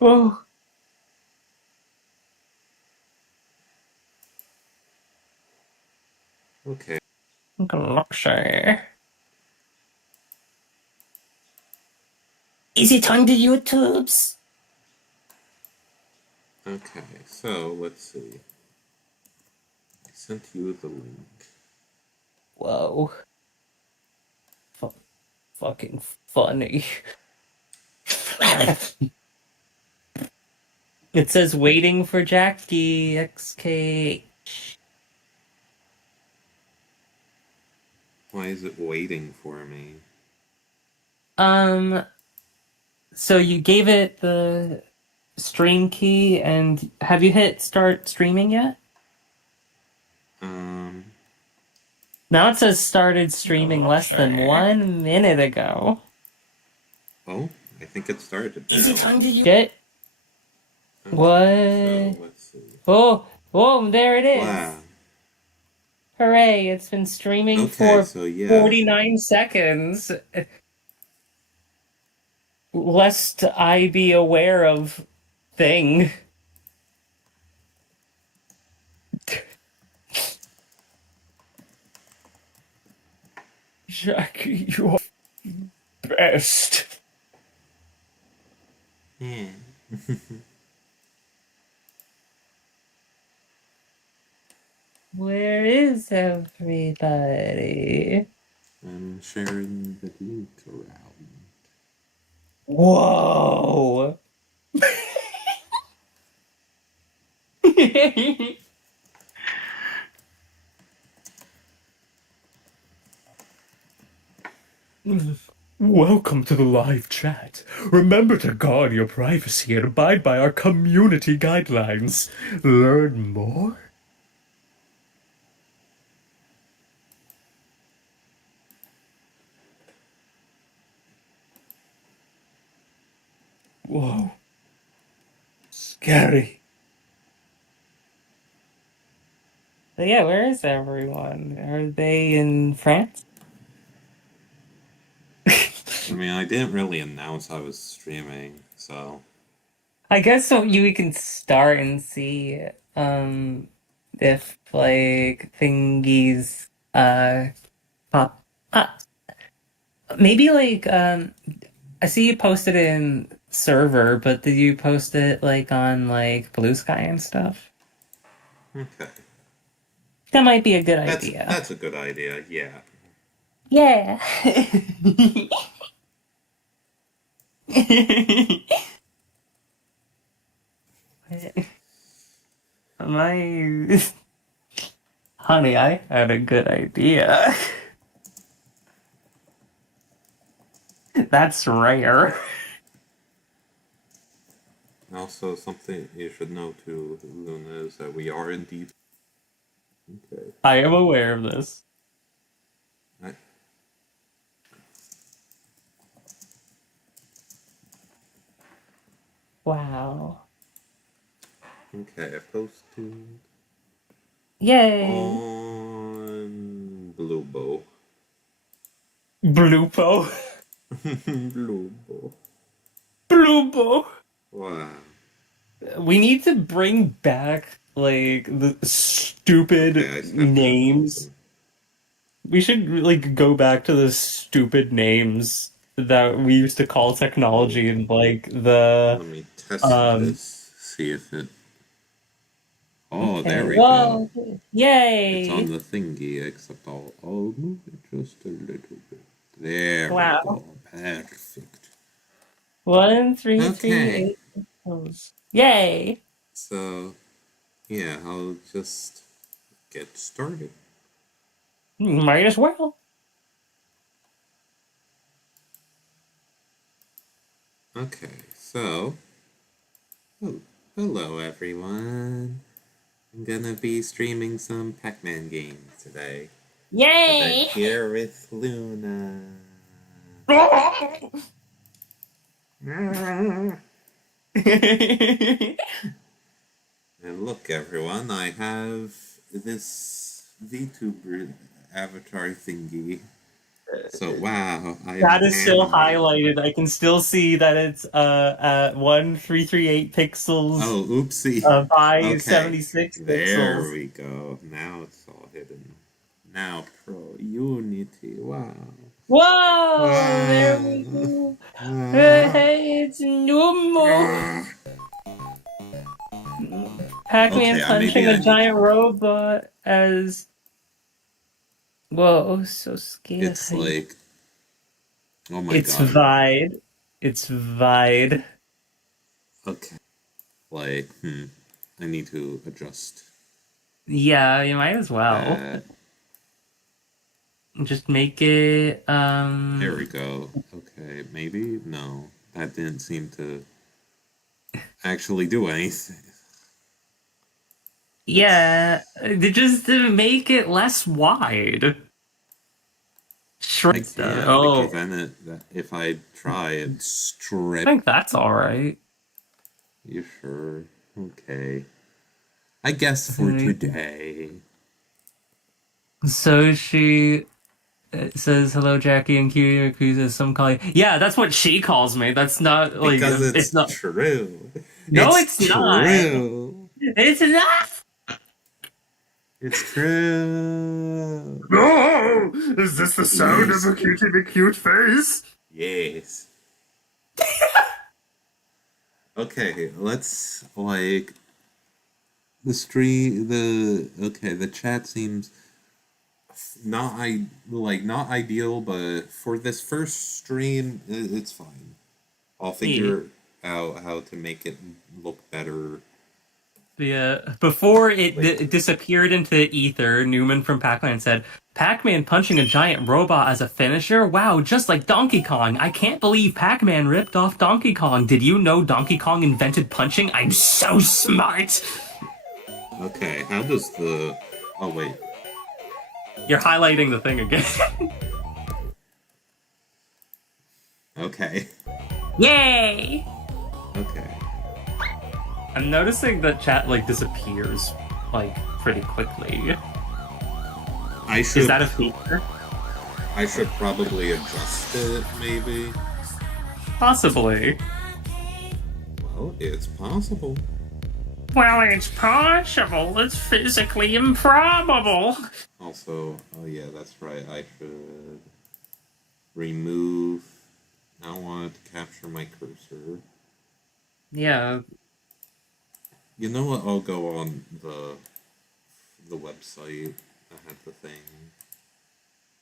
Oh, Okay. Gluxy. Is it on the YouTubes? Okay. So let's see. I sent you the link. Whoa. Fu fucking funny. It says waiting for Jackie-XKH. Why is it waiting for me? Um, so you gave it the stream key, and have you hit start streaming yet? Um. Now it says started streaming less than 1 minute ago. Oh, I think it started Is now. it on the Shit. Okay. So What? let's see. Oh, oh, there it Wow. is. Hooray, it's been streaming Okay. for So yeah. 49 seconds. Lest I be aware of thing. Jackie, you're best. Yeah. Where is everybody? I'm sharing the link around. Whoa! Welcome to the live chat. Remember to guard your privacy and abide by our community guidelines. Learn more? Whoa. Scary. But yeah, where is everyone? Are they in France? I mean, I didn't really announce I was streaming, so I guess so we can start and see if like thingies pop up. Maybe like I see you posted it in server, but did you post it like on like Blue Sky and stuff? okay. That might be a good That's idea. that's a good idea. Yeah. Yeah. My honey, I had a good idea. That's rare. Also, something you should know too, Luna, is that we are indeed. Okay. I am aware of this. I, Wow. okay. I posted Yay. on Bluebo. Blupo. Bluebo. Blupo. Wow. We need to bring back like the stupid Okay, I have to names. open. We should like go back to the stupid names that we used to call Oh, technology and like the let me test um this. See if it. Oh, okay. there we go. Whoa. It's on Yay. the thingy, except I'll move it just a little bit. There we Wow. go. Perfect. 1 3 3 Okay. 8 close. Yay. So, yeah, I'll just get started. Might as well. Okay, so, oh, hello everyone. I'm gonna be streaming some Pac-Man games today. But I'm Yay. here with Luna. And look, everyone, I have this VTuber avatar thingy. So wow, I am That is still animated. highlighted. I can still see that it's at 1338 pixels Oh, oopsie. by Okay, 76 there pixels. we go. Now it's all hidden. Now Pro Unity. Wow. Whoa! There we Wow. go. Ah. Hey, it's normal. Ah. Pac-Man Okay, maybe punching a I need giant to. robot as whoa, so It's scary. like, oh my It's god. Vide. It's Vide. Okay, like, I need to adjust Yeah, you might as well. that. Just make it There we go. Okay, maybe? No, that didn't seem to actually do anything. yeah, Let's. they just didn't make it less wide. I Shrink that. can because Oh, then if I try it I strip. think that's all right. You sure? Okay. I guess for today. So she says hello, Jackie, and Q accuses some calling. Yeah, that's what she calls me. That's not like Because it's it's not. true. No, It's it's not. true. It's not. It's true. No! Is this the sound of Yes. a cutie big cute face? Yes. Okay, let's like the stream. The chat seems not ideal, but for this first stream, it's fine. I'll Yeah. figure out how to make it look better Before it, later. disappeared into the ether, Newman from Pac-Man said, Pac-Man punching a giant robot as a finisher? Wow, just like Donkey Kong. I can't believe Pac-Man ripped off Donkey Kong. Did you know Donkey Kong invented punching? I'm so smart. Okay, how does the? Oh wait. You're highlighting the thing again. Okay. Yay! Okay. I'm noticing that chat like disappears like pretty quickly. I Is should that a feature? I should probably adjust it maybe. Possibly. Well, it's possible. Well, it's possible. It's physically improbable. Also, oh yeah, that's right. I should remove. I don't want it to capture my cursor. Yeah. You know what? I'll go on the website that had the thing.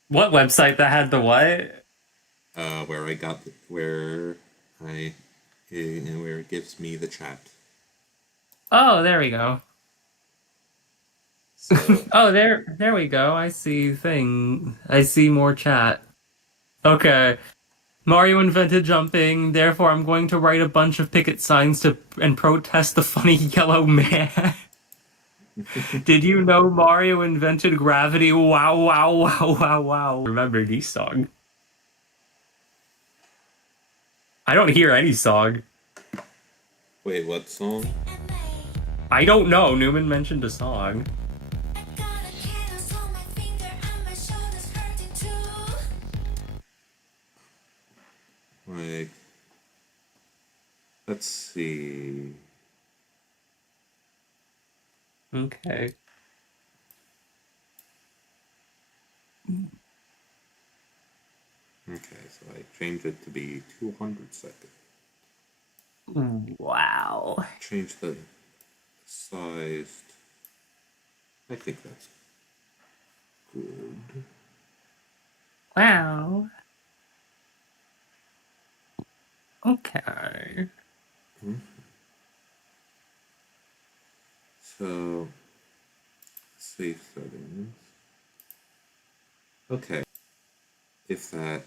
What website that had the what? Where I got where I and where it gives me the chat. Oh, there we go. So Oh, there we go. I see thing. I see more chat. Okay. Mario invented jumping, therefore I'm going to write a bunch of picket signs to and protest the funny yellow man. Did you know Mario invented gravity? Wow, wow, wow, wow, wow. Remember this song. I don't hear any song. wait, what song? I don't know. Newman mentioned a song. Like, let's see. Okay. Okay, so I changed it to be 200 seconds. Wow. Change the size. I think that's good. Wow. Okay. Hmm. So, save settings. Okay, if that.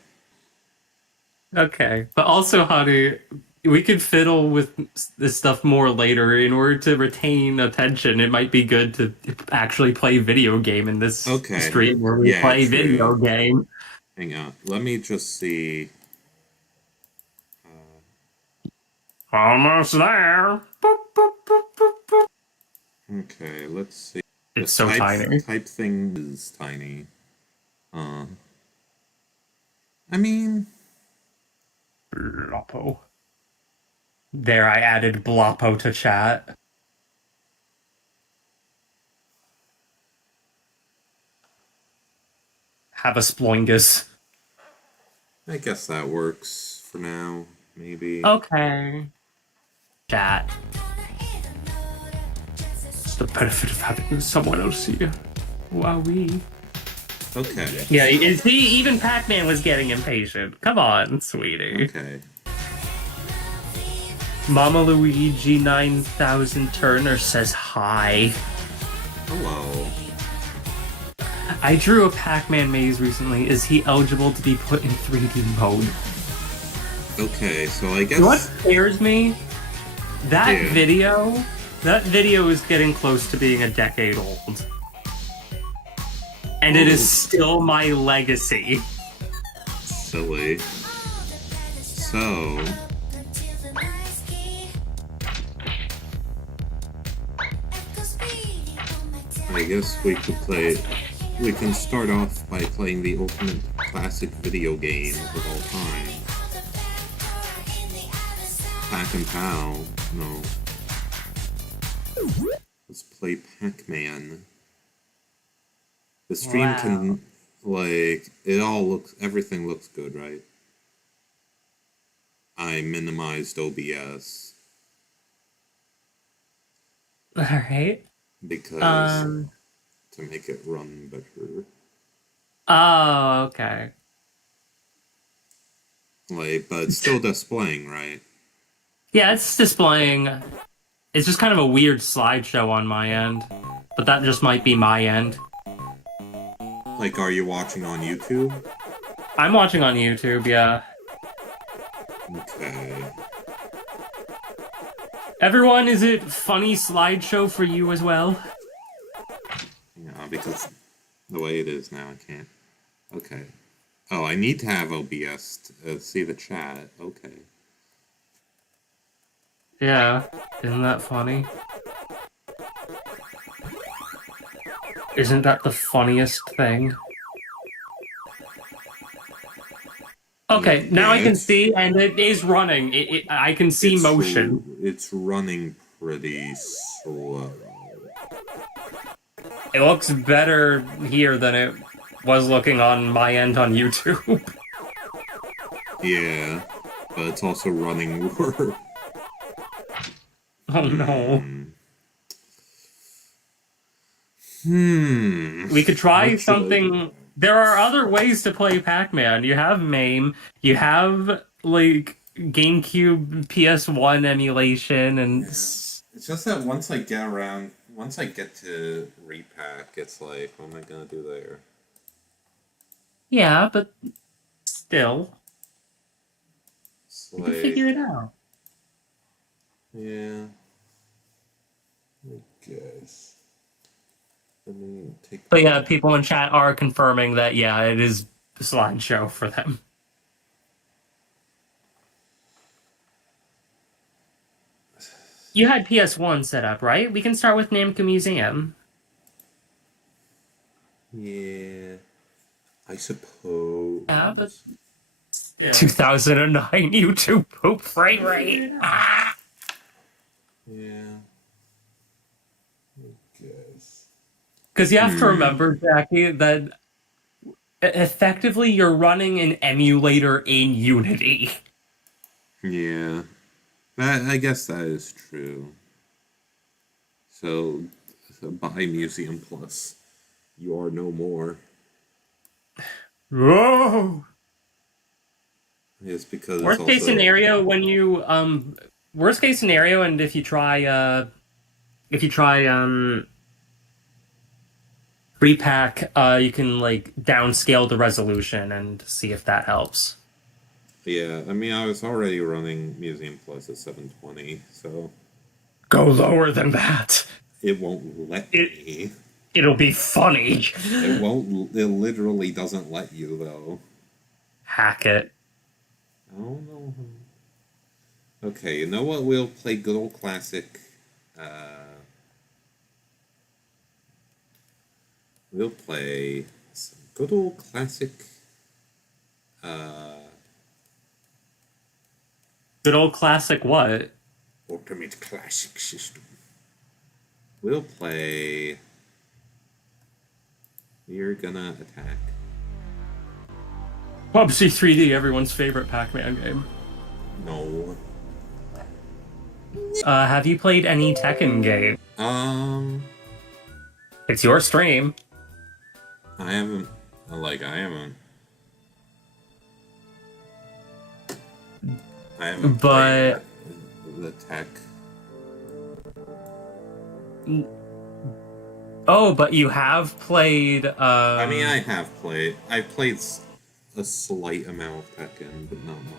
Okay. But also, honey, we could fiddle with this stuff more later. In order to retain attention, it might be good to actually play video game in this Okay, stream where we yeah, play video true. game. Hang on, let me just see. Almost there. Boop, boop, boop, boop, boop. Okay, let's see. It's This so tiny. type thing is tiny. Uh, I mean, Bloppo. There, I added Bloppo to chat. Have a sploingus. I guess that works for now. Maybe. Okay. Chat. It's the benefit of having someone else here. Wowee. Okay. Yeah, see, even Pac-Man was getting impatient. Come on, sweetie. Okay. Mama Luigi 9000 Turner says hi. Hello. I drew a Pac-Man maze recently. Is he eligible to be put in 3D mode? Okay, so I You know what guess. scares me? That Yeah. video, that video is getting close to being a decade old. And it is Oh, still my legacy. silly. So. I guess we could play. We can start off by playing the ultimate classic video game of all time. Pac and Pal. No. Let's play Pac-Man. The stream Wow. can, like, it all looks, everything looks good, right? I minimized OBS Alright. because Um, to make it run better. oh, okay. Like, but it's still displaying, right? Yeah, it's displaying. It's just kind of a weird slideshow on my end. But that just might be my end. Like, are you watching on YouTube? I'm watching on YouTube, yeah. Okay. Everyone, is it funny slideshow for you as well? Yeah, because the way it is now, I can't. Okay. Oh, I need to have OBS to see the chat. Okay. Yeah, isn't that funny? Isn't that the funniest thing? Okay, now Yeah, I can see, and it is running. I can see motion. it's running pretty slow. It looks better here than it was looking on my end on YouTube. Yeah, but it's also running worse. Oh no. We could try What should I do? something. There are other ways to play Pac-Man. You have MAME, you have, like, GameCube PS1 emulation, and Yeah. It's just that once I get to repack, it's like, what am I gonna do there? yeah, but still, It's you can figure like, it out. yeah, I guess. Let me take But my. yeah, people in chat are confirming that, yeah, it is a slideshow for them. You had PS1 set up, right? We can start with Namco Museum. Yeah, I Yeah, but suppose. still. 2009 YouTube poop frame rate. Yeah, I guess. Because you have to remember, Jackie, that effectively you're running an emulator in Unity. Yeah, I guess that is true. So, buy Museum Plus. You are no more. Whoa! It's because it's Worst case also. scenario when you worst case scenario, and if you try repack, you can like downscale the resolution and see if that helps. Yeah, I mean, I was already running Museum Plus at 720, so Go lower than that. it won't let It me. it'll be funny. It won't. It literally doesn't let you, though. Hack it. I don't know. Okay, you know what? We'll play good old classic. Uh, we'll play some good old classic Uh, Good old classic what? Ultimate Classic System. We'll play. We're gonna attack. PUBG 3D, everyone's favorite Pac-Man game. No. Have you played any Tekken game? Um, It's your stream. I haven't. I haven't. I haven't played But the tech. oh, but you have played I mean, I have played. I played a slight amount of Tekken, but not much.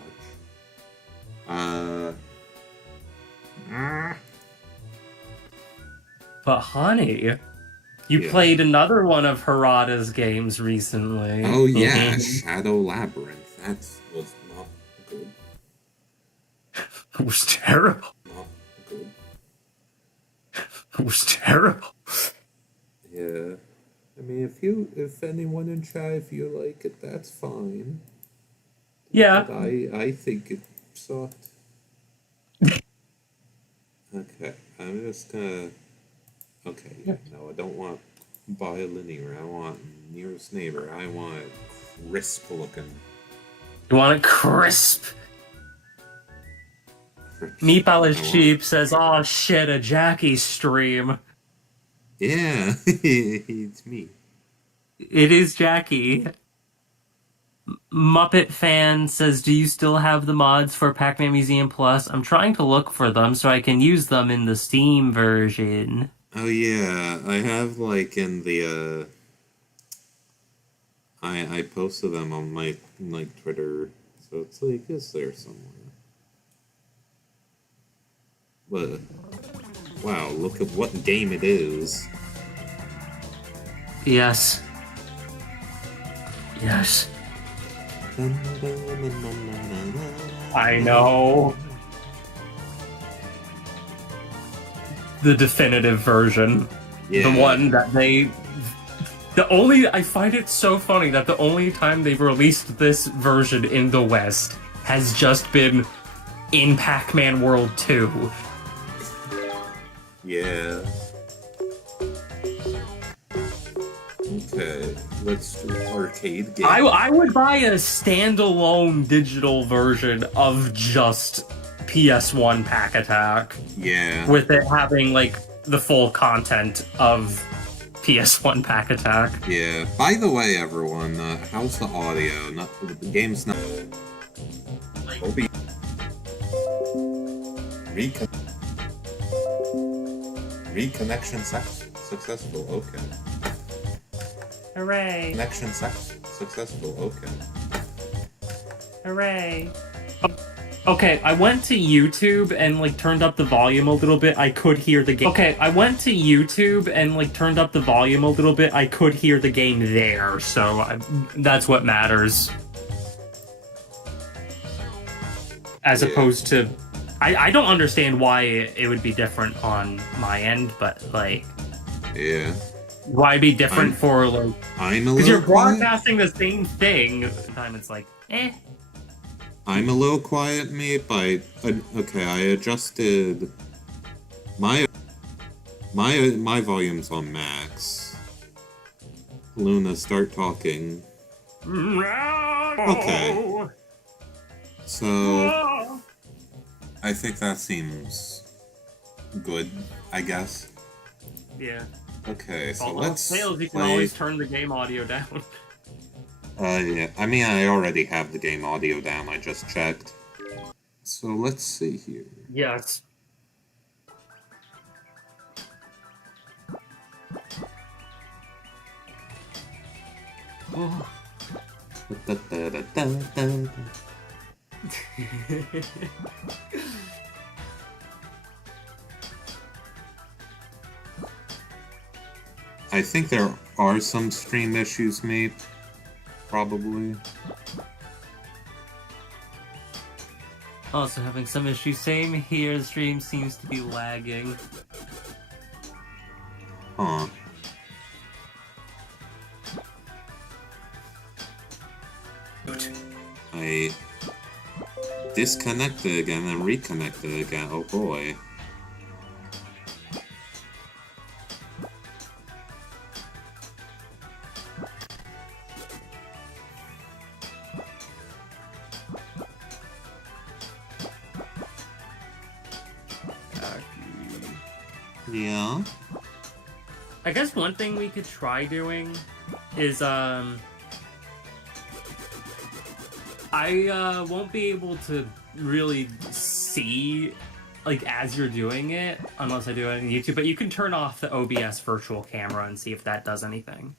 but honey, you Yeah. played another one of Harada's games recently. Oh yeah, Shadow Labyrinth. That was not good. It was terrible. Not good. It was terrible. Yeah. I mean, if anyone in chat, if you like it, that's fine. Yeah. But I think it sucked. Okay, I'm just gonna. Okay, yeah, no, I don't want bilinear. I want nearest neighbor. I want crisp looking. You want it crisp? Meatball is cheap says, "Oh shit, a Jackie stream." Yeah, it's me. It is Jackie. Muppet fan says, "Do you still have the mods for Pac-Man Museum Plus? I'm trying to look for them so I can use them in the Steam version." Oh yeah, I have in the I posted them on my Twitter, so it's it's there somewhere. But wow, look at what game it is. Yes. Yes. I know. The definitive version. Yeah. The one that I find it so funny that the only time they've released this version in the West has just been in Pac-Man World 2. Yeah. Okay, let's do arcade game. I would buy a standalone digital version of just PS1 Pack Attack. Yeah. With it having, the full content of PS1 Pack Attack. Yeah. By the way, everyone, how's the audio? Not the game's not. Reconnection successful. Okay. Hooray! Connection successful. Okay. Hooray! Okay, I went to YouTube and turned up the volume a little bit. I could hear the game. Okay, I went to YouTube and turned up the volume a little bit. I could hear the game there, so that's what matters. As opposed to, I don't understand why it would be different on my end, but yeah. Why be different for I'm a little because you're quiet. broadcasting the same thing. At the time it's I'm a little quiet, mate, but okay, I adjusted my volume's on max. Luna, start talking. Okay. So I think that seems good, I guess. Yeah. Okay, so Although let's fails, you can play. always turn the game audio down. Yeah. I mean, I already have the game audio down. I just checked. So let's see here. Yes. Oh. I think there are some stream issues, mate. Probably. Also having some issues. Same here. The stream seems to be lagging. Huh. Okay. Disconnected again and reconnected again. Oh boy. Yeah. I guess one thing we could try doing is I won't be able to really see like as you're doing it unless I do it on YouTube, but you can turn off the OBS virtual camera and see if that does anything.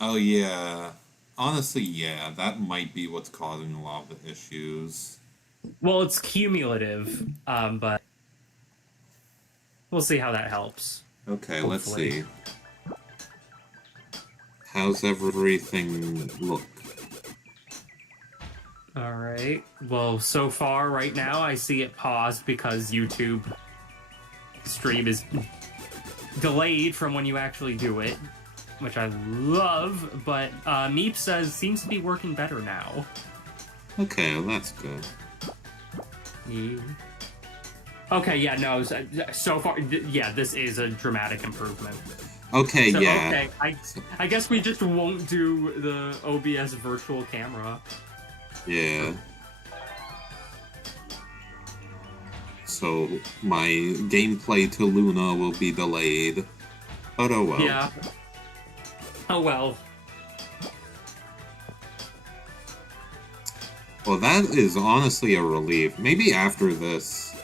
Oh yeah. Honestly, yeah, that might be what's causing a lot of the issues. Well, it's cumulative, but we'll see how that helps. Okay, Hopefully. let's see. How's everything look? All right. Well, so far right now I see it paused because YouTube stream is delayed from when you actually do it, which I love, but Meep says seems to be working better now. Okay, well, that's good. Yeah. Okay, yeah, no, so far, yeah, this is a dramatic improvement. Okay, So, yeah. okay, I guess we just won't do the OBS virtual camera. Yeah. So my gameplay to Luna will be delayed. But oh well. Yeah. Oh well. Well, that is honestly a relief. Maybe after this.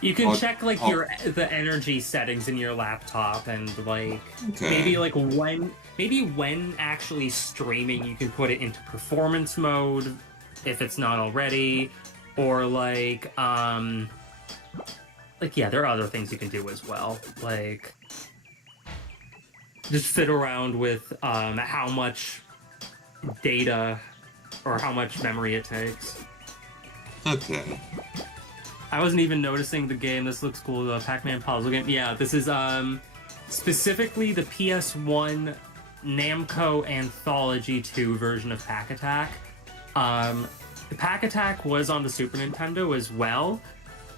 You can check like I'll- the energy settings in your laptop and like Okay. maybe when actually streaming you can put it into performance mode if it's not already, or like yeah, there are other things you can do as well, like just fit around with how much data or how much memory it takes. Okay. I wasn't even noticing the game. This looks cool. The Pac-Man puzzle game. Yeah, this is specifically the PS1 Namco Anthology 2 version of Pac Attack. The Pac Attack was on the Super Nintendo as well.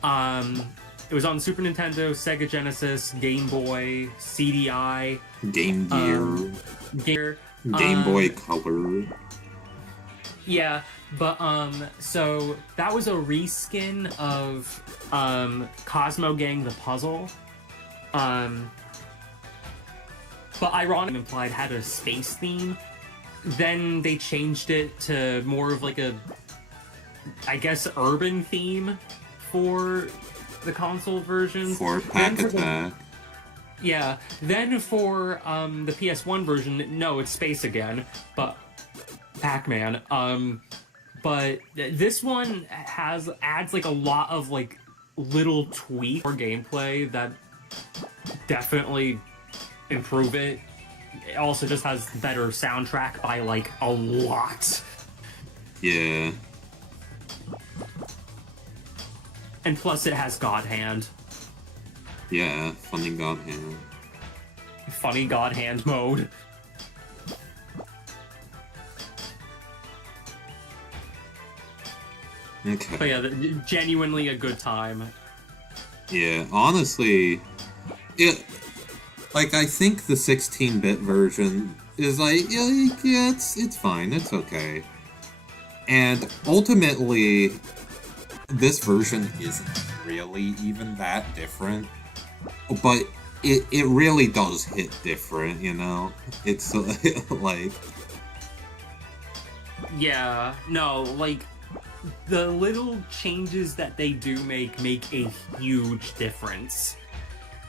It was on Super Nintendo, Sega Genesis, Game Boy, CDI, Game Gear. Gear. Game Boy Color. Yeah, but so that was a reskin of Cosmo Gang the Puzzle. But ironically implied had a space theme. Then they changed it to more of like a, I guess, urban theme for the console version. For Pac Attack. Yeah. Then for the PS1 version, no, it's space again, but Pac-Man. But this one adds like a lot of like little tweaks for gameplay that definitely improve it. It also just has better soundtrack by like a lot. Yeah. And plus it has God Hand. Yeah, funny God Hand. Funny God Hand mode. Okay. But yeah, genuinely a good time. Yeah, honestly, like I think the 16-bit version is like yeah, it's fine, it's okay. And ultimately, this version isn't really even that different, but it really does hit different, you know? It's like... Yeah, no, like, the little changes that they do make a huge difference.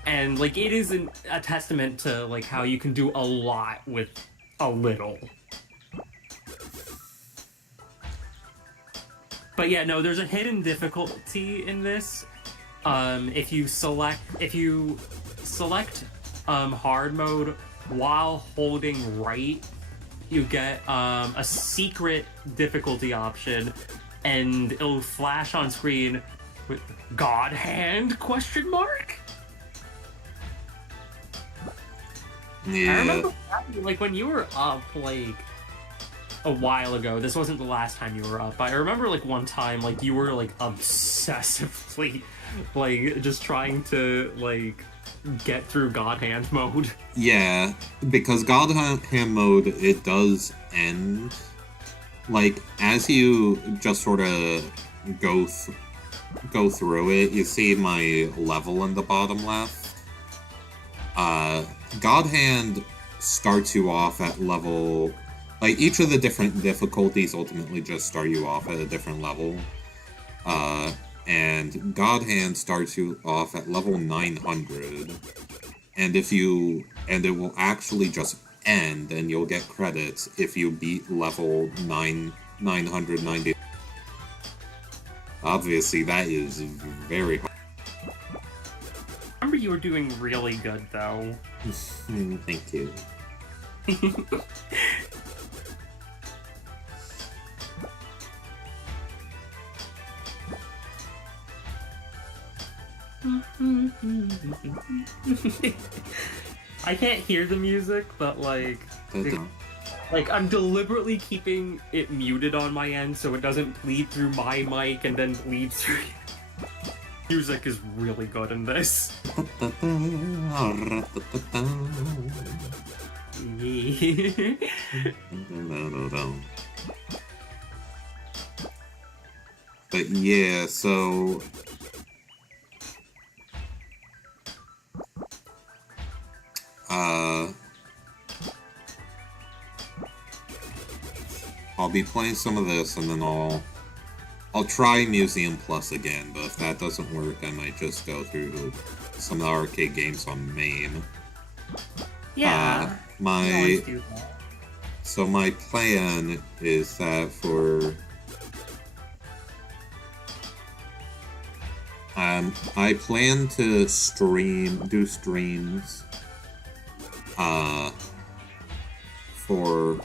And, like, it is a testament to, like, how you can do a lot with a little. But yeah, no, there's a hidden difficulty in this. If you select hard mode while holding right, you get a secret difficulty option, and it'll flash on screen with God Hand ? Yeah. I remember like when you were up, like a while ago. This wasn't the last time you were up. But I remember like one time, like you were like obsessively, like just trying to like get through God Hand mode. Yeah, because God Hand mode, it does end. Like, as you just sort of go through it, you see my level in the bottom left. God Hand starts you off at level... Like, each of the different difficulties ultimately just start you off at a different level. And God Hand starts you off at level 900. And it will actually just end, and you'll get credits if you beat level 990. Obviously, that is very hard. I remember you were doing really good though. Thank you. I can't hear the music, but like I'm deliberately keeping it muted on my end so it doesn't bleed through my mic and then bleeds through. Music is really good in this. But yeah, so I'll be playing some of this, and then I'll try Museum Plus again, but if that doesn't work, I might just go through some of the arcade games on MAME. Yeah. So my plan is that I plan to do streams, for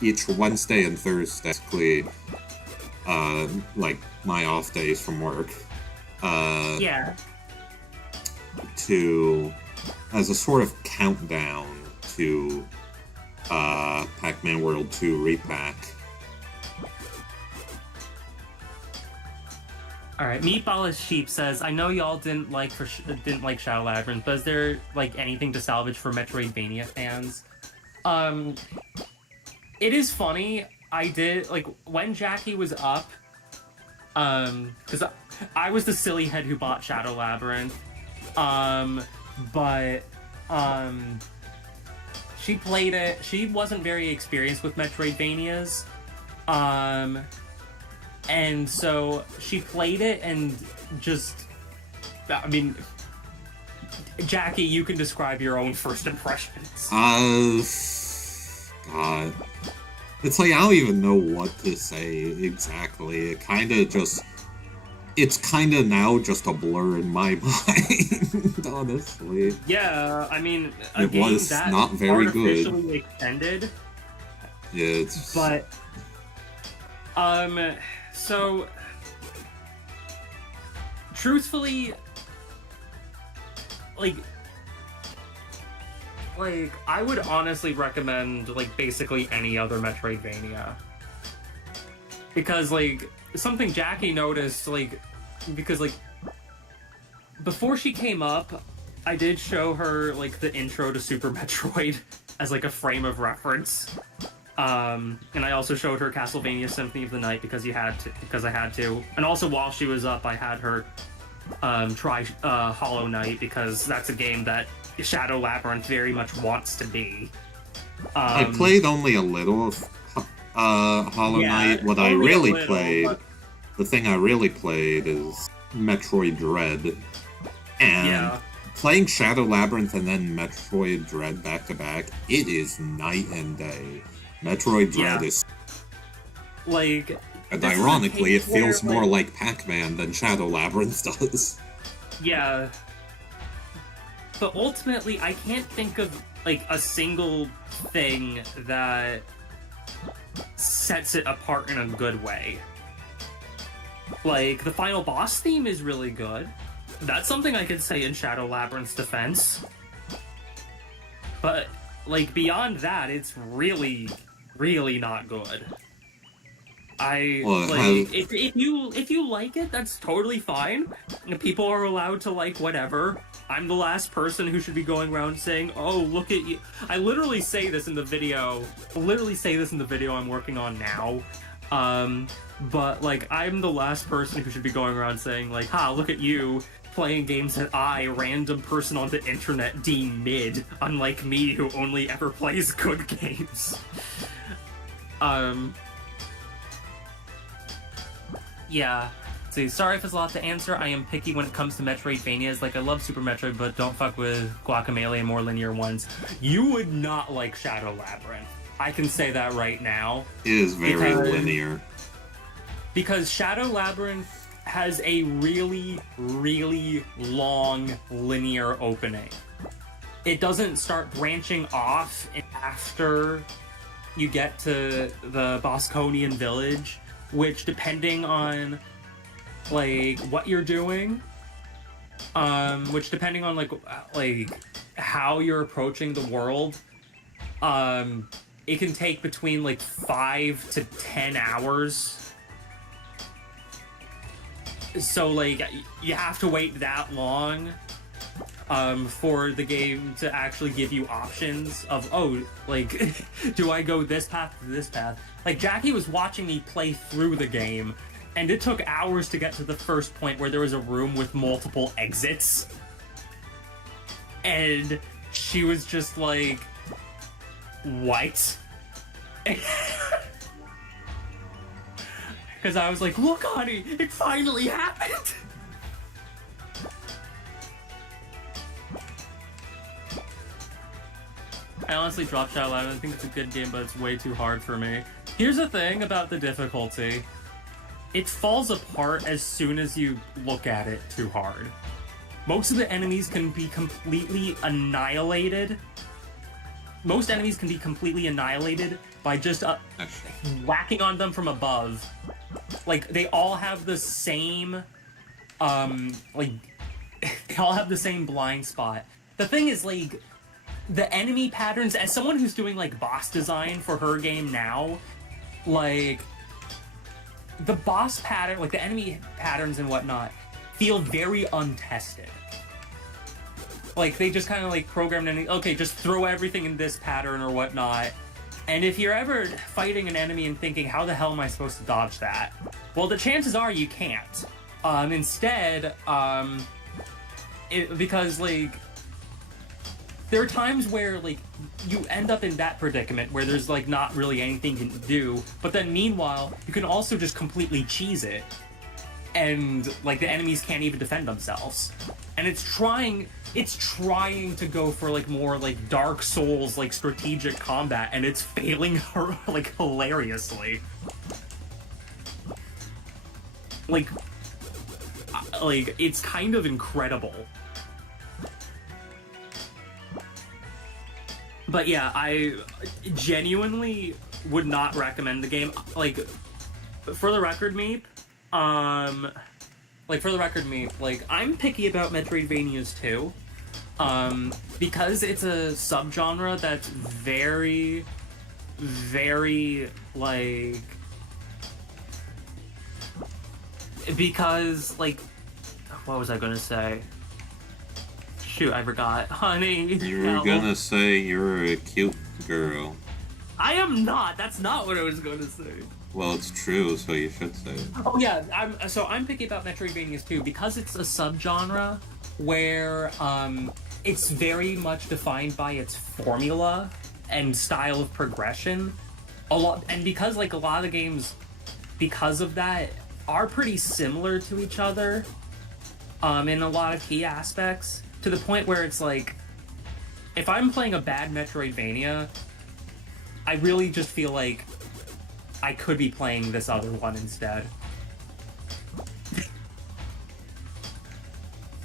each Wednesday and Thursday, basically, like my off days from work. Yeah. As a sort of countdown to Pac-Man World 2 Repack. All right, Meatball as Sheep says, "I know y'all didn't like Shadow Labyrinth, but is there like anything to salvage for Metroidvania fans?" It is funny. I did like when Jackie was up, because I was the silly head who bought Shadow Labyrinth, but she played it. She wasn't very experienced with Metroidvanias, and so she played it and just, I mean, Jackie, you can describe your own first impressions. God. It's like, I don't even know what to say exactly. It's kind of now just a blur in my mind, honestly. Yeah, I mean, it was not very good. Artificially extended. Yeah, But, so, truthfully, like, I would honestly recommend, like, basically any other Metroidvania. Because, like, something Jackie noticed, like, because, like, before she came up, I did show her, like, the intro to Super Metroid as, like, a frame of reference. And I also showed her Castlevania Symphony of the Night because I had to. And also while she was up, I had her try Hollow Knight because that's a game that Shadow Labyrinth very much wants to be. I played only a little of Hollow Knight. What I really played, the thing I really played is Metroid Dread. And playing Shadow Labyrinth and then Metroid Dread back to back, it is night and day. Metroid Dread is... Like... And ironically, it feels more like Pac-Man than Shadow Labyrinth does. Yeah. But ultimately, I can't think of, like, a single thing that sets it apart in a good way. Like, the final boss theme is really good. That's something I could say in Shadow Labyrinth's defense. But, like, beyond that, it's really, really not good. I Well, like if you like it, that's totally fine. People are allowed to like whatever. I'm the last person who should be going around saying, "Oh, look at you." I literally say this in the video. Literally say this in the video I'm working on now. But like I'm the last person who should be going around saying like, "Ha, look at you playing games that I, random person on the internet, deem mid, unlike me who only ever plays good games." Yeah. See, sorry if it's a lot to answer. I am picky when it comes to Metroidvanias. Like, I love Super Metroid, but don't fuck with Guacamelee and more linear ones. You would not like Shadow Labyrinth. I can say that right now. it is very linear. Because Shadow Labyrinth has a really, really long linear opening. It doesn't start branching off after you get to the Bosconian village, which, depending on like what you're doing, which depending on like how you're approaching the world, it can take between like 5 to 10 hours. So like you have to wait that long for the game to actually give you options of, oh, like, do I go this path to this path? Like, Jackie was watching me play through the game, and it took hours to get to the first point where there was a room with multiple exits. And she was just like, what? Because I was like, look, honey, it finally happened! I honestly dropped Shadow Labyrinth. I think it's a good game, but it's way too hard for me. Here's the thing about the difficulty. It falls apart as soon as you look at it too hard. Most of the enemies can be completely annihilated. Most enemies can be completely annihilated by just whacking on them from above. Like, they all have the same, like, they all have the same blind spot. The thing is, like, the enemy patterns, as someone who's doing like boss design for her game now, like the boss pattern, like the enemy patterns and whatnot, feel very untested. Like they just kind of like programmed in, okay, just throw everything in this pattern or whatnot. And if you're ever fighting an enemy and thinking, how the hell am I supposed to dodge that? Well, the chances are you can't. Instead, because like there are times where, like, you end up in that predicament where there's, like, not really anything you can do, but then meanwhile, you can also just completely cheese it, and, like, the enemies can't even defend themselves. And it's trying to go for, like, more, like, Dark Souls, like, strategic combat, and it's failing, like, hilariously. Like, it's kind of incredible. But yeah, I genuinely would not recommend the game. Like, for the record, Meep, like, I'm picky about Metroidvanias too. Because it's a subgenre that's very, very, like... Because, like... What was I gonna say? Shoot, I forgot. Honey. You were gonna say you're a cute girl. I am not. That's not what I was going to say. Well, it's true, so you should say it. Oh yeah, I'm picky about Metroidvanias too because it's a subgenre where it's very much defined by its formula and style of progression. And because like a lot of the games, because of that, are pretty similar to each other in a lot of key aspects. To the point where it's like, if I'm playing a bad Metroidvania, I really just feel like I could be playing this other one instead.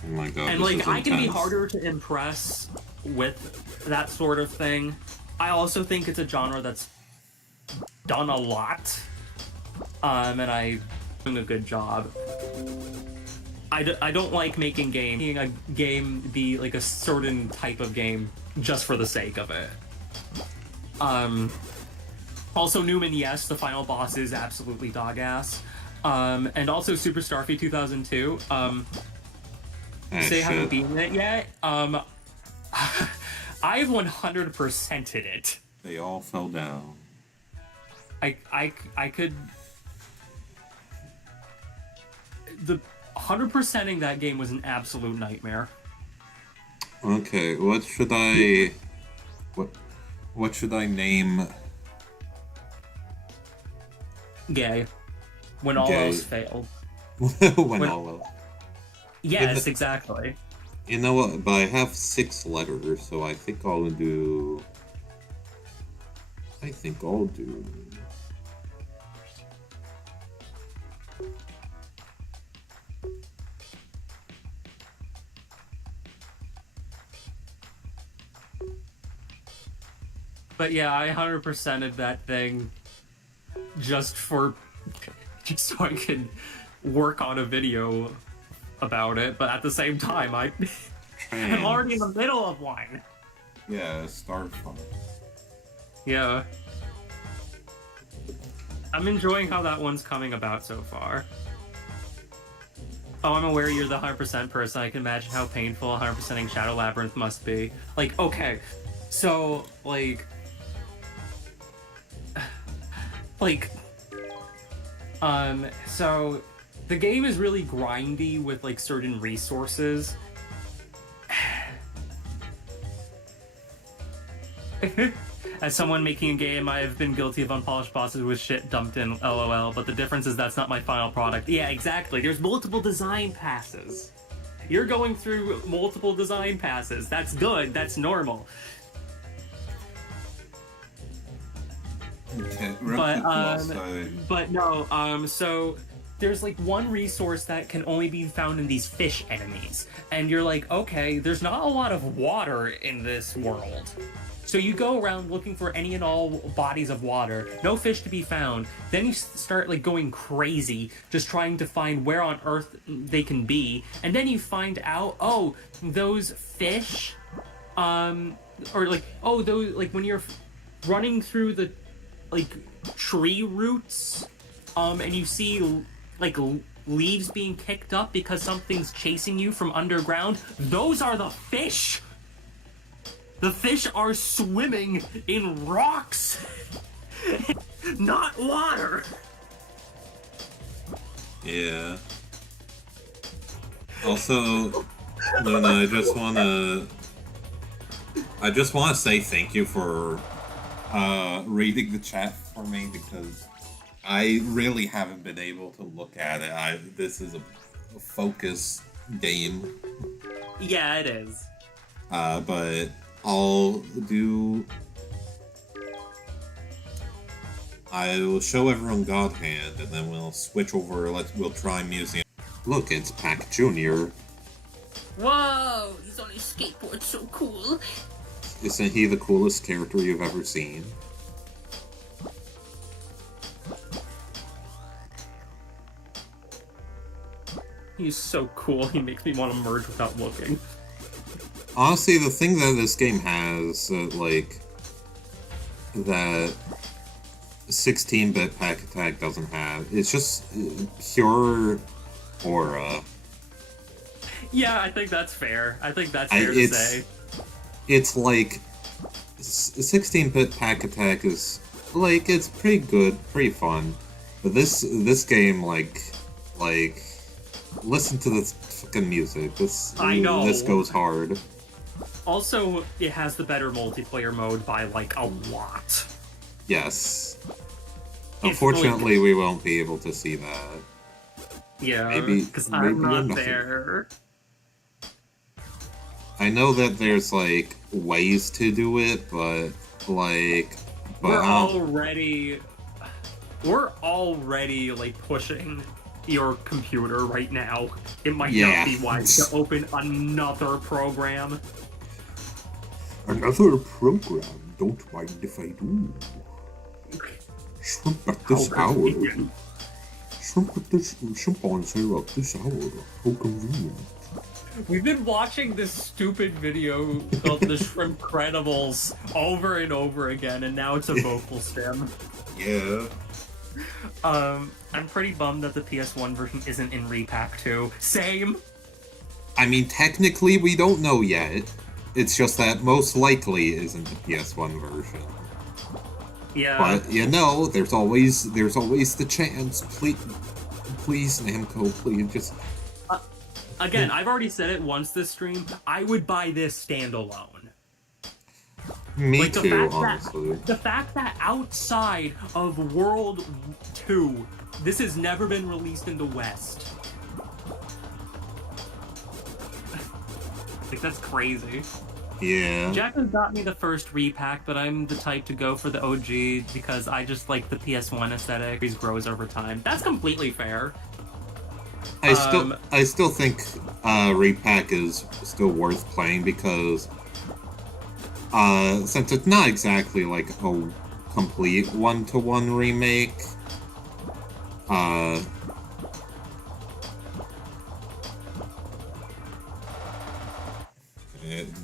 Oh my god, and like, I can be harder to impress with that sort of thing. I also think it's a genre that's done a lot, and I'm doing a good job. I don't like making a game be like a certain type of game just for the sake of it. Also, Newman, yes, the final boss is absolutely dog ass. And also Super Starfy 2002. Ah, Say I haven't shit. beaten it yet. I've 100%ed it. They all fell down. I could the 100%ing that game was an absolute nightmare. Okay, what should I name Gay. When all Gay. else failed. when all else? Yes, exactly. You know what? But I have 6 letters, so I think I'll do. But yeah, I 100%ed that thing just so I could work on a video about it, but at the same time I'm already in the middle of one. Yeah, Starfire. Yeah. I'm enjoying how that one's coming about so far. Oh, I'm aware you're the 100% person. I can imagine how painful 100%ing Shadow Labyrinth must be. Like, okay, so, so the game is really grindy with, like, certain resources. As someone making a game, I have been guilty of unpolished bosses with shit dumped in, lol, but the difference is that's not my final product. Yeah, exactly. There's multiple design passes. You're going through multiple design passes. That's good. That's normal. Okay, But no, so there's like one resource that can only be found in these fish enemies. And you're like, okay, there's not a lot of water in this world. So you go around looking for any and all bodies of water, no fish to be found. Then you start like going crazy, just trying to find where on earth they can be. And then you find out, oh, those fish, or like, oh, those, like when you're running through the, like, tree roots, and you see, like, leaves being picked up because something's chasing you from underground, those are the fish! The fish are swimming in rocks, not water. Yeah. Also, Luna, I just wanna say thank you for reading the chat for me, because I really haven't been able to look at it. This is a focus game. Yeah, it is. But I will show everyone God Hand, and then we'll switch over. We'll try Museum. Look, it's Pac Jr. Whoa, he's on his skateboard, so cool. Isn't he the coolest character you've ever seen? He's so cool, he makes me want to merge without looking. Honestly, the thing that this game has, that 16-bit Pack Attack doesn't have, it's just pure aura. Yeah, I think that's fair. I think that's fair to say. It's like 16-bit Pack Attack is like, it's pretty good, pretty fun, but this game, like listen to this fucking music. I know. This goes hard. Also, it has the better multiplayer mode by, like, a lot. Yes. Unfortunately, we won't be able to see that. Yeah, because I'm not there. I know that there's, like, ways to do it, but, like... We're already, like, pushing your computer right now. It might not be wise to open another program. Another program? Don't mind if I do. Shrimp at this hour. Chimpanzee at this hour. How convenient. We've been watching this stupid video called The Shrimp Credibles over and over again, and now it's a vocal stem. Yeah. I'm pretty bummed that the PS1 version isn't in Repack 2. Same! I mean, technically, we don't know yet. It's just that most likely isn't the PS1 version. Yeah. But there's always the chance. Please, Namco, please just. Again, I've already said it once this stream. I would buy this standalone. Me too, honestly. The fact that outside of World 2, this has never been released in the West. Like, that's crazy. Yeah. Jack has got me the first repack, but I'm the type to go for the OG because I just like the PS1 aesthetic. It grows over time. That's completely fair. I still think repack is still worth playing because since it's not exactly like a complete one-to-one remake,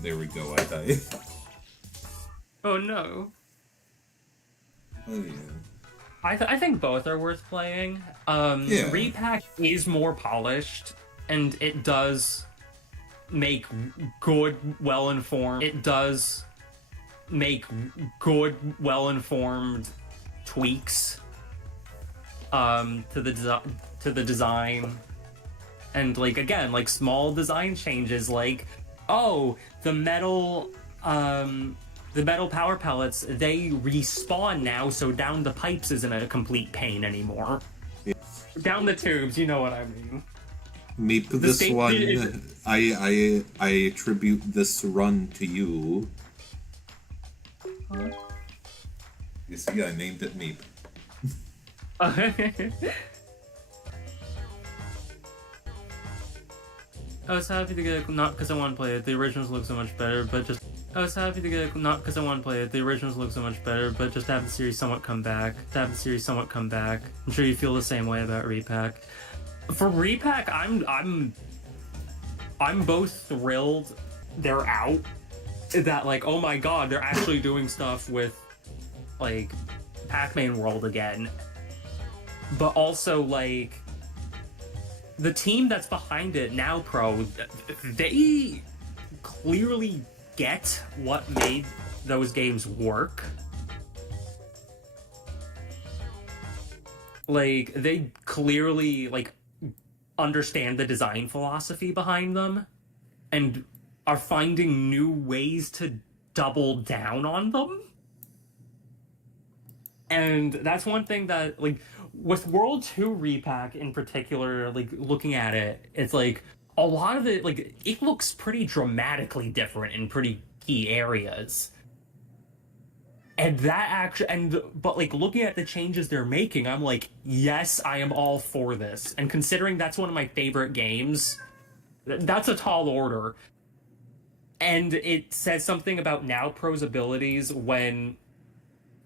there we go, I died. Oh no. Oh yeah. I think both are worth playing. Yeah. Repack is more polished, and it does make good, well-informed. It does make good, well-informed tweaks to the design, and like again, like small design changes, like the metal power pellets, they respawn now, so down the pipes isn't a complete pain anymore. Yeah. Down the tubes, you know what I mean. This one, I attribute this run to you. Huh? You see, I named it Meep. I was happy to get it, not because I want to play it. The originals look so much better, but just... I was happy to get it, not because I want to play it. The originals look so much better, but just to have the series somewhat come back. I'm sure you feel the same way about Repack. For Repack, I'm both thrilled they're out. That, like, oh my god, they're actually doing stuff with, like, Pac-Man World again. But also, like... the team that's behind it now, Pro, they clearly get what made those games work. Like, they clearly, like, understand the design philosophy behind them and are finding new ways to double down on them. And that's one thing that, like, with World 2 Repack in particular, like, looking at it, it's like, a lot of it, like, it looks pretty dramatically different in pretty key areas. And that actually, but, like, looking at the changes they're making, I'm like, yes, I am all for this. And considering that's one of my favorite games, that's a tall order. And it says something about Now Pro's abilities when...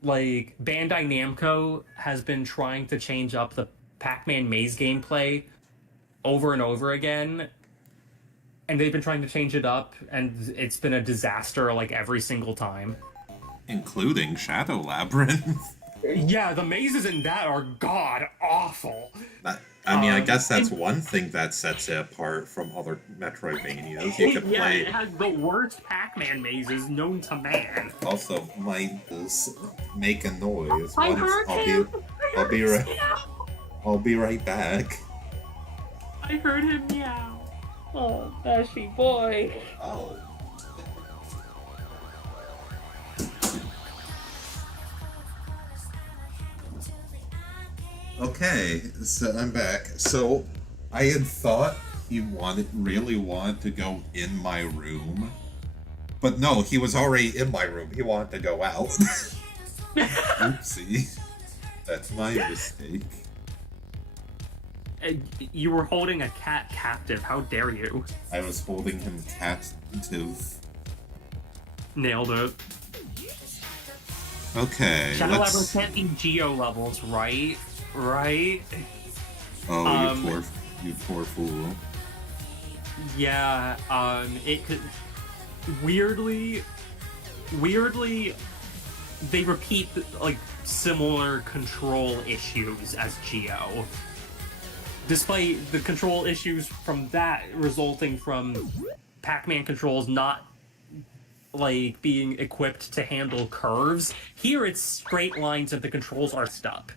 like, Bandai Namco has been trying to change up the Pac-Man maze gameplay over and over again. And they've been trying to change it up, and it's been a disaster, like, every single time. Including Shadow Labyrinth. Yeah, the mazes in that are god-awful. I mean, I guess that's one thing that sets it apart from other Metroidvanias. You could play... it has the worst Pac-Man mazes known to man. Also, mine is make a noise. I heard him. I'll be right back. I heard him meow. Oh, Bashy boy. Oh. Okay, so I'm back. So, I had thought he really wanted to go in my room. But no, he was already in my room. He wanted to go out. Oopsie. That's my mistake. You were holding a cat captive. How dare you? I was holding him captive. Nailed it. Okay, Shadow let's... Labyrinth can't be geo levels, right? Right? Oh, you poor fool. Yeah, it could... Weirdly, they repeat like similar control issues as Geo, despite the control issues from that resulting from Pac-Man controls not like being equipped to handle curves. Here it's straight lines and the controls are stuck.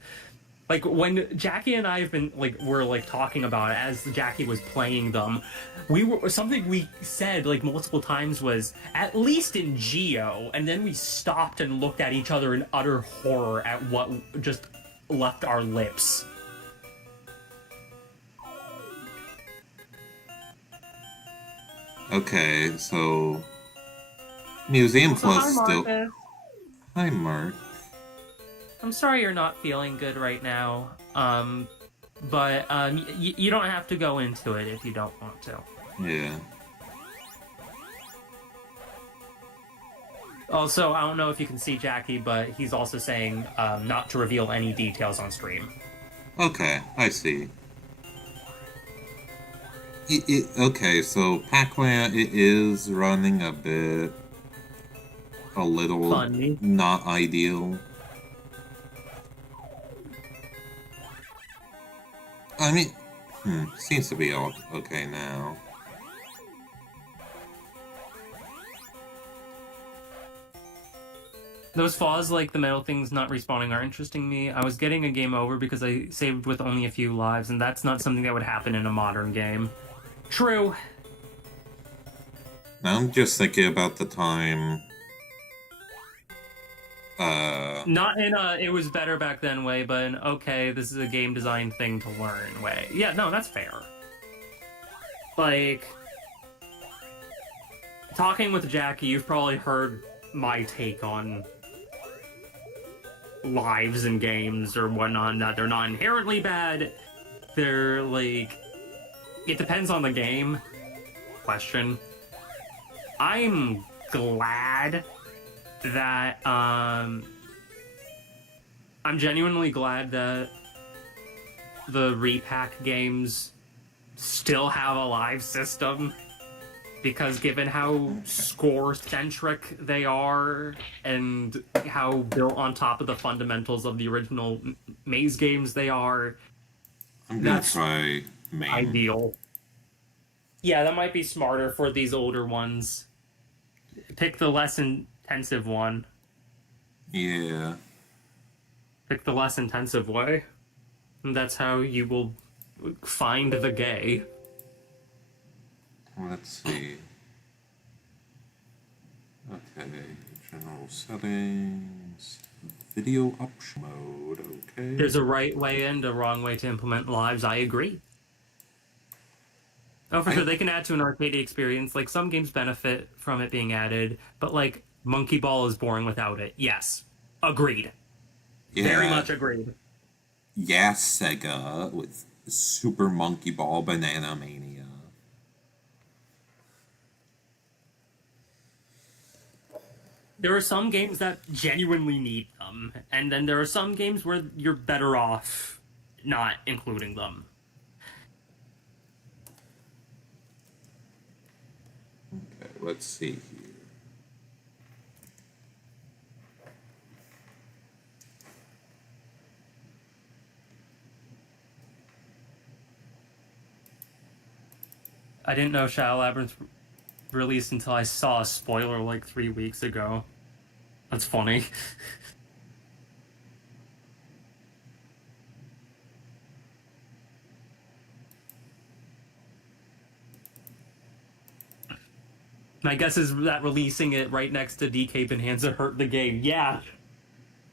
Like when Jackie and I have been like were like talking about it as Jackie was playing them, we were something we said like multiple times was at least in Geo, and then we stopped and looked at each other in utter horror at what just left our lips. Okay, so Museum So hi, Plus still. Marcus. Hi, Mark. I'm sorry you're not feeling good right now. But you don't have to go into it if you don't want to. Yeah. Also, I don't know if you can see Jackie, but he's also saying not to reveal any details on stream. Okay, I see. Okay, so Pac-Man, it is running a little Funny. not ideal. I mean, seems to be all okay now. Those flaws, like the metal things not respawning, are interesting me. I was getting a game over because I saved with only a few lives, and that's not something that would happen in a modern game. True. Now I'm just thinking about the time. Not in a it was better back then way, but in okay, this is a game design thing to learn way. Yeah, no, that's fair. Like, talking with Jackie, you've probably heard my take on lives in games or whatnot, that they're not inherently bad. They're like, it depends on the game. Question. I'm glad that I'm genuinely glad that the repack games still have a live system, because given how score-centric they are and how built on top of the fundamentals of the original Maze games they are, I'm gonna that's try main. ideal. Yeah, that might be smarter for these older ones. Pick the less intensive one. Yeah. Pick the less intensive way. And that's how you will find the gay. Let's see. Okay, general settings, video option mode, okay. There's a right way and a wrong way to implement lives, I agree. Oh, for sure, they can add to an arcade experience. Like, some games benefit from it being added, but, like, Monkey Ball is boring without it. Yes. Agreed. Yeah. Very much agreed. Yeah, Sega with Super Monkey Ball Banana Mania. There are some games that genuinely need them, and then there are some games where you're better off not including them. Okay, let's see here. I didn't know Shadow Labyrinth released until I saw a spoiler like 3 weeks ago. That's funny. My guess is that releasing it right next to DK Bonanza hurt the game. Yeah,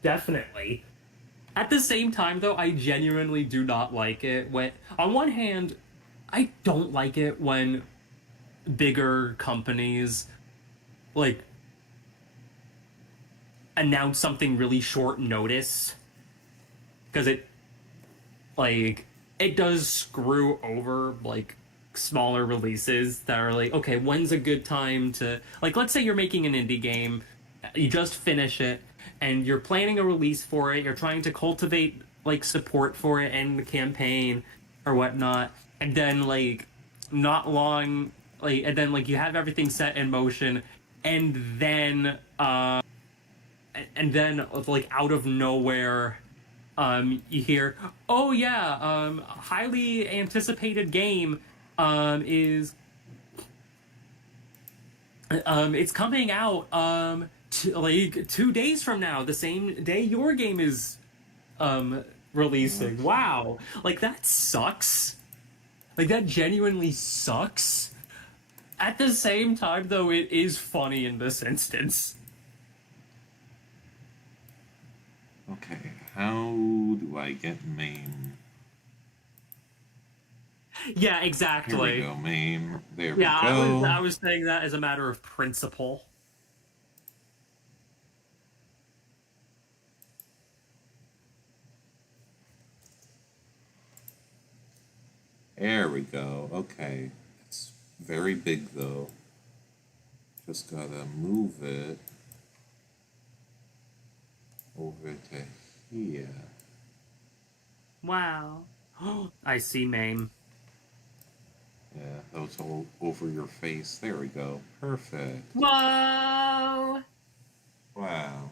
definitely. At the same time, though, I genuinely do not like it when... On one hand, I don't like it when bigger companies, like, announce something really short notice. Because it, like, it does screw over, like, smaller releases that are like, okay, when's a good time to... Like, let's say you're making an indie game, you just finish it, and you're planning a release for it, you're trying to cultivate, like, support for it and the campaign or whatnot, and then, like, not long... Like, and then, like, you have everything set in motion, and then, and then like out of nowhere, you hear, "Oh yeah, highly anticipated game, is it's coming out like 2 days from now, the same day your game is releasing." Wow, like that sucks. Like that genuinely sucks. At the same time, though, it is funny in this instance. Okay, how do I get MAME? Yeah, Here we exactly. go, MAME. There we Yeah, go. I was saying that as a matter of principle. There we go. Okay. It's very big though. Just gotta move it over to here. Wow. I see, Mame. Yeah, that was all over your face. There we go. Perfect. Whoa! Wow.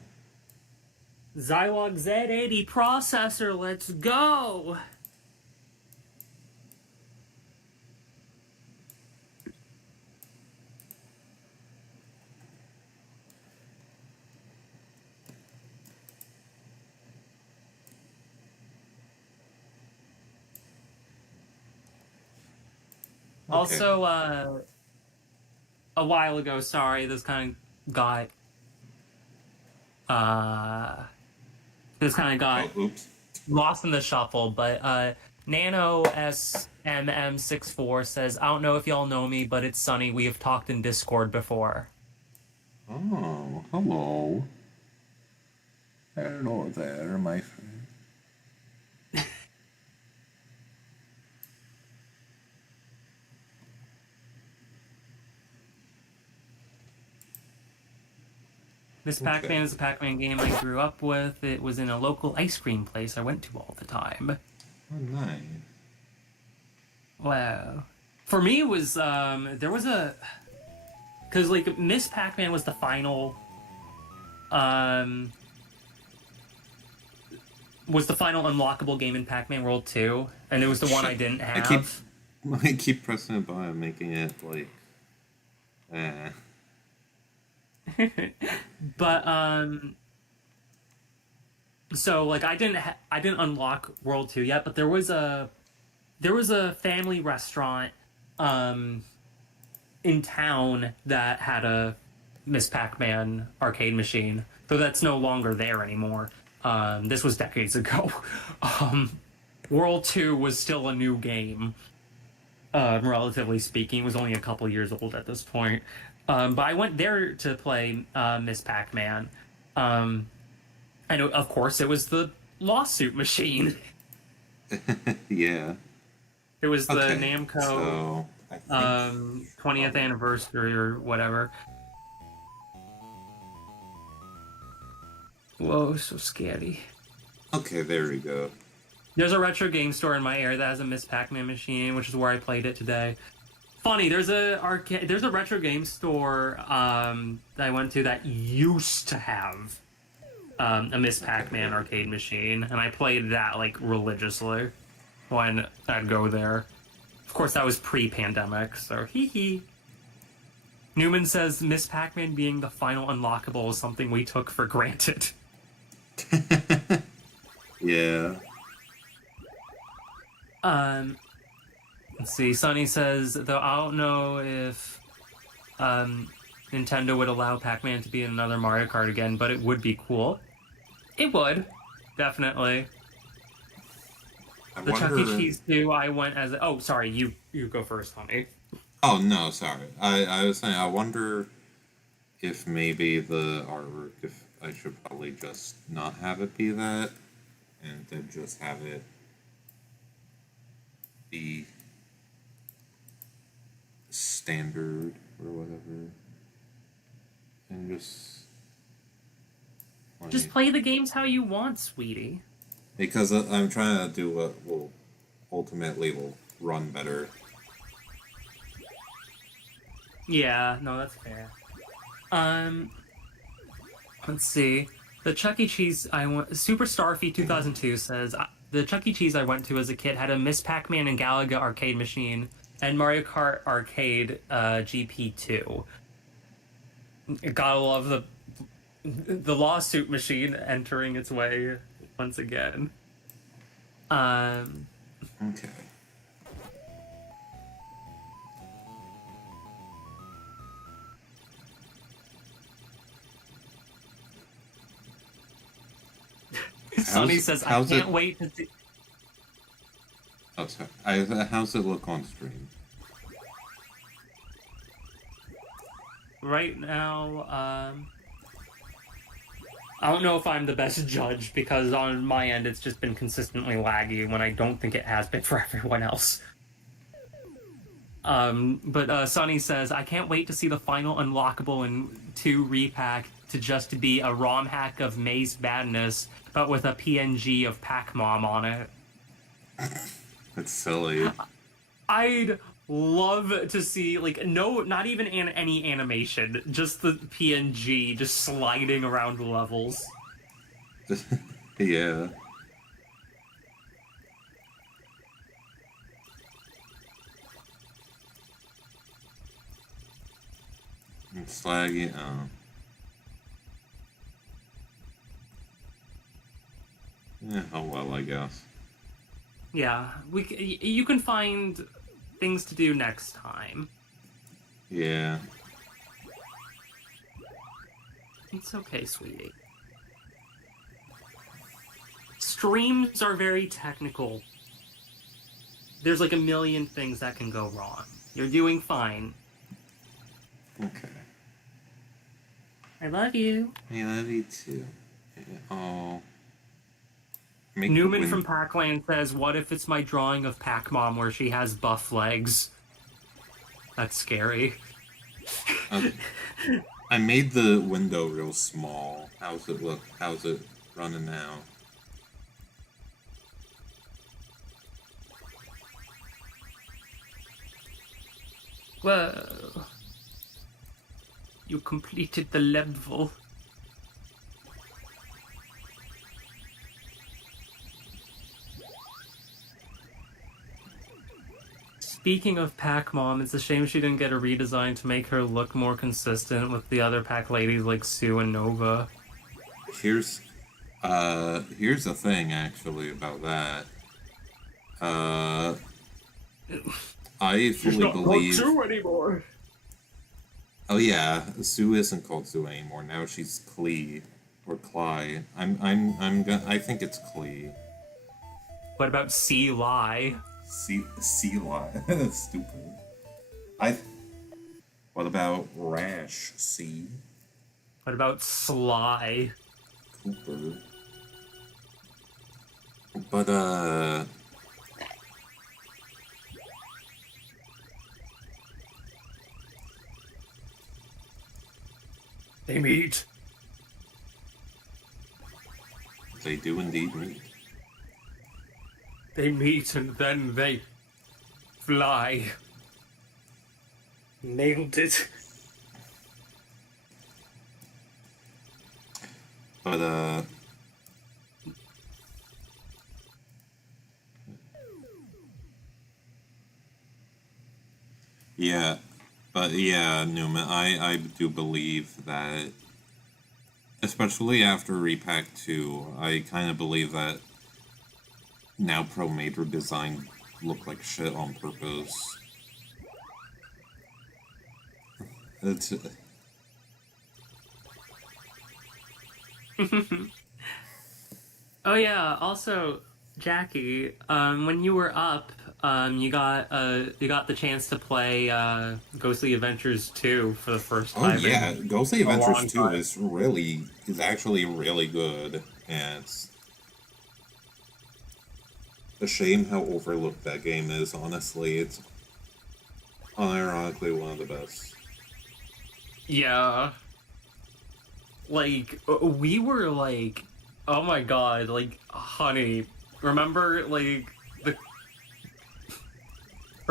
Zilog Z80 processor, let's go! Okay. Also, a while ago, sorry, got, uh, this kind of got Oh, oops. lost in the shuffle, but Nano SMM64 says, "I don't know if y'all know me, but it's Sunny. We have talked in Discord before." Oh, hello. Hello there, my friend. This Okay. Pac-Man is a Pac-Man game I grew up with. It was in a local ice cream place I went to all the time. Oh, nice. Wow. For me, it was, there was a... Because, like, Miss Pac-Man was the final, unlockable game in Pac-Man World 2, and it was the one I didn't have. I keep pressing it by and making it, like... But, so, like, I didn't unlock World 2 yet, but there was a family restaurant, in town that had a Miss Pac-Man arcade machine. So that's no longer there anymore. This was decades ago. World 2 was still a new game, relatively speaking. It was only a couple years old at this point. But I went there to play Miss Pac-Man. And of course, it was the lawsuit machine. Yeah. It was the Okay, Namco so I think 20th anniversary or whatever. Whoa, so scary. Okay, there we go. There's a retro game store in my area that has a Miss Pac-Man machine, which is where I played it today. Funny, there's a retro game store that I went to that used to have a Miss Pac-Man arcade machine, and I played that like religiously when I'd go there. Of course, that was pre-pandemic, so hee hee. Newman says Miss Pac-Man being the final unlockable is something we took for granted. Yeah. Let's see. Sonny says, though I don't know if Nintendo would allow Pac-Man to be in another Mario Kart again, but it would be cool. It would, definitely. The Chuck E. Cheese 2, I went as oh, sorry, you go first, honey. Oh, no, sorry. I was saying, I wonder if maybe the artwork, if I should probably just not have it be that, and then just have it be standard or whatever. And just... Just play the games how you want, sweetie. Because I'm trying to do what will ultimately will run better. Yeah, no, that's fair. Let's see. The Chuck E. Cheese I went Super Starfy 2002 says the Chuck E. Cheese I went to as a kid had a Miss Pac-Man and Galaga arcade machine and Mario Kart arcade GP2. Gotta love the lawsuit machine entering its way once again. Um, Okay. Sonny says, I can't wait to see. Oh, sorry. How's it look on stream? Right now, I don't know if I'm the best judge because on my end it's just been consistently laggy when I don't think it has been for everyone else. But Sonny says, I can't wait to see the final unlockable in 2 repack to just be a ROM hack of Maze Madness, but with a PNG of Pac-Mom on it. It's silly. I'd love to see, like, no, not even any animation, just the PNG just sliding around levels. Yeah. It's laggy. Yeah, oh well, I guess. Yeah, you can find things to do next time. Yeah. It's okay, sweetie. Streams are very technical. There's like a million things that can go wrong. You're doing fine. Okay. I love you. I love you too. Oh. Newman from Pac-Land says, what if it's my drawing of Pac-Mom where she has buff legs? That's scary. Okay. I made the window real small. How's it look? How's it running now? Whoa. You completed the level. Speaking of Pac-Mom, it's a shame she didn't get a redesign to make her look more consistent with the other Pac ladies like Sue and Nova. Here's the thing actually about that. I fully believe. Sue anymore. Oh yeah, Sue isn't called Sue anymore. Now she's Klee or Cly. I think it's Klee. What about C-Lie? Lie. That's stupid. What about Rash? C. What about Sly? Cooper. But They meet. they do indeed meet. They meet and then they fly. Nailed it. But yeah. But yeah, Newman, I do believe that, especially after Repack 2, I kind of believe that now Pro Major design look like shit on purpose. It's... Oh yeah, also, Jackie, when you were up, you got the chance to play Ghostly Adventures 2 for the first Oh time. yeah, Ghostly Adventures 2 time. is actually really good, and it's a shame how overlooked that game is, honestly. It's unironically one of the best. Yeah. Like, we were like, oh my god, like, honey, remember, like, the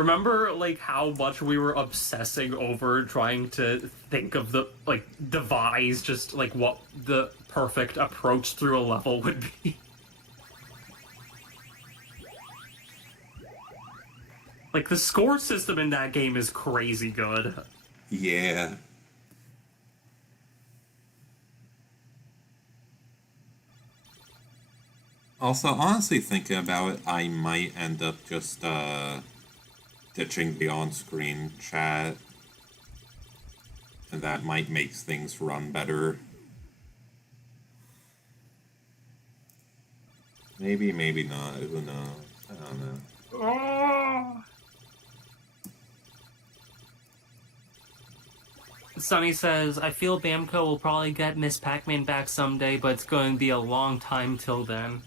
Remember, like, how much we were obsessing over trying to think of the, like, devise just, like, what the perfect approach through a level would be? Like, the score system in that game is crazy good. Yeah. Also, honestly, thinking about it, I might end up just, ditching the on-screen chat. And that might make things run better. Maybe, maybe not. Who knows? I don't know. Oh. Sunny says, I feel Bamco will probably get Miss Pac-Man back someday, but it's going to be a long time till then.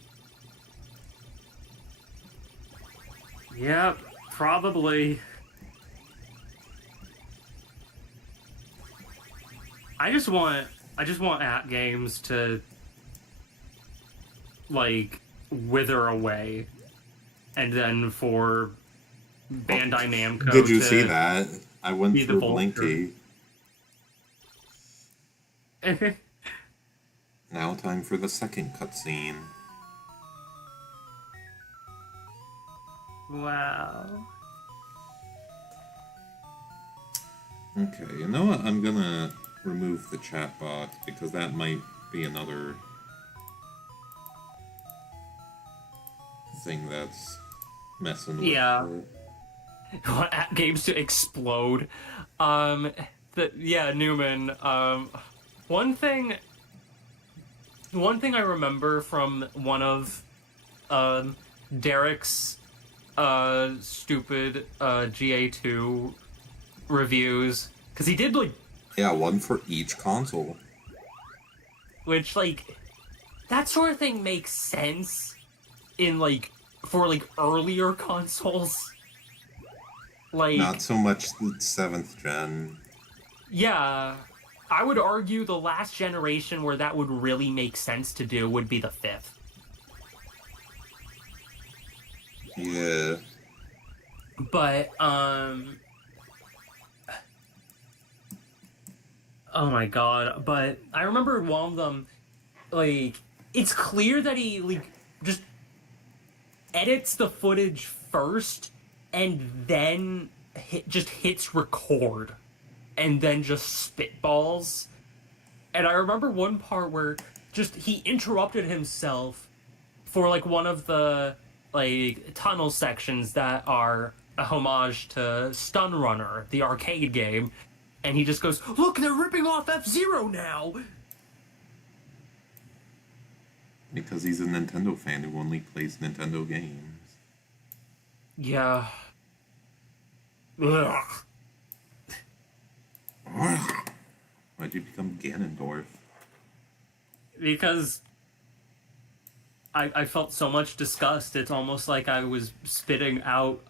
Yep, probably. I just want app games to, like, wither away, and then for Bandai Namco Did you to see that? I went be the through vulture. Blinky. Now time for the second cutscene. Wow. Okay, you know what? I'm gonna remove the chat box because that might be another thing that's messing with Yeah. it. Want app games to explode. Newman. One thing I remember from one of Derek's stupid GA2 reviews, because he did, like, Yeah, one for each console. which, like, that sort of thing makes sense in, like, for, like, earlier consoles. Like, Not so much the 7th gen. yeah, I would argue the last generation where that would really make sense to do would be the 5th. Yeah. But, oh my god, but I remember one of them, like, it's clear that he, like, just edits the footage first and then just hits record and then just spitballs. And I remember one part where just he interrupted himself for, like, one of the, like, tunnel sections that are a homage to Stun Runner, the arcade game, and he just goes, "Look, they're ripping off F-Zero now!" Because he's a Nintendo fan who only plays Nintendo games. Yeah. Ugh. Why'd you become Ganondorf? Because I felt so much disgust. It's almost like I was spitting out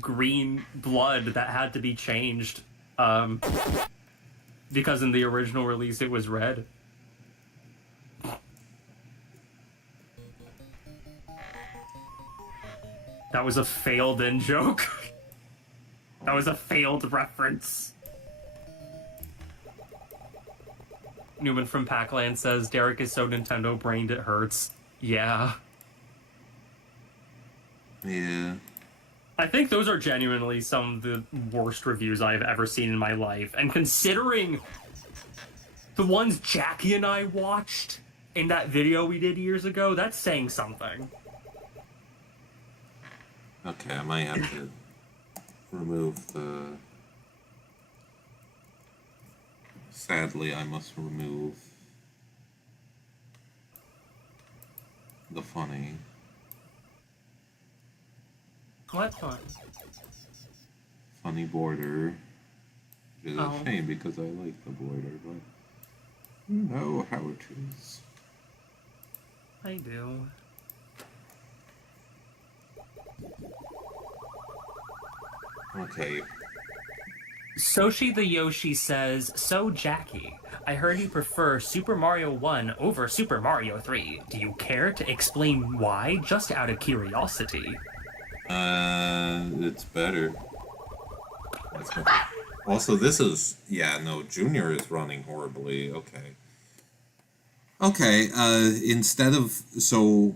green blood that had to be changed. Because in the original release it was red. That was a failed in joke. That was a failed reference. Newman from Pac-Land says, Derek is so Nintendo brained it hurts. Yeah. Yeah. I think those are genuinely some of the worst reviews I've ever seen in my life. And considering the ones Jackie and I watched in that video we did years ago, that's saying something. Okay, I might have to remove the... Sadly, I must remove the funny. What fun? Funny border. Which is Oh. a shame because I like the border, but you know how it is. I do. Okay. Soshi the Yoshi says, so Jackie, I heard you prefer Super Mario 1 over Super Mario 3. Do you care to explain why, just out of curiosity? It's better. That's my... Also, this is... Yeah, no, Junior is running horribly. Okay. Okay, instead of... So,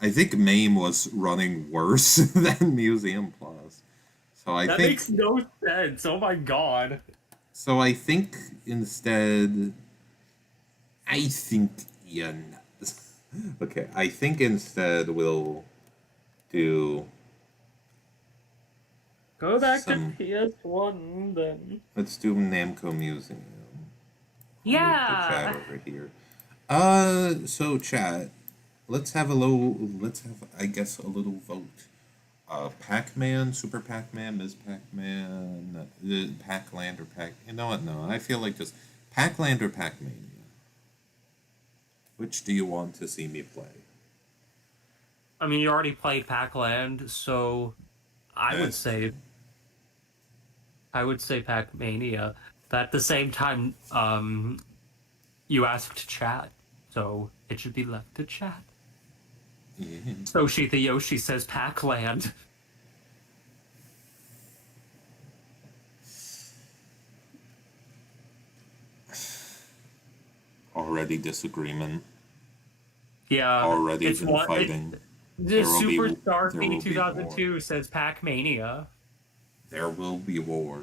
I think MAME was running worse than Museum Plus. So I That think... makes no sense. Oh my god. So I think instead... I think... Yeah, okay, I think instead we'll do... Go back some... to PS1 then. Let's do Namco Museum. Yeah. The chat over here. So chat, let's have, I guess, a little vote. Pac-Man, Super Pac-Man, Ms. Pac-Man, Pac-Land or Pac... You know what, no, I feel like just Pac-Land or Pac-Mania. Which do you want to see me play? I mean, you already played Pac-Land, so I would say Pac-Mania. But at the same time, you asked chat, so it should be left to chat. Yeah. Soshi the Yoshi says Pac-Land. Already disagreement. Yeah. Already been fighting. The Superstar there will be 2002 says Pac-Mania. There will be war.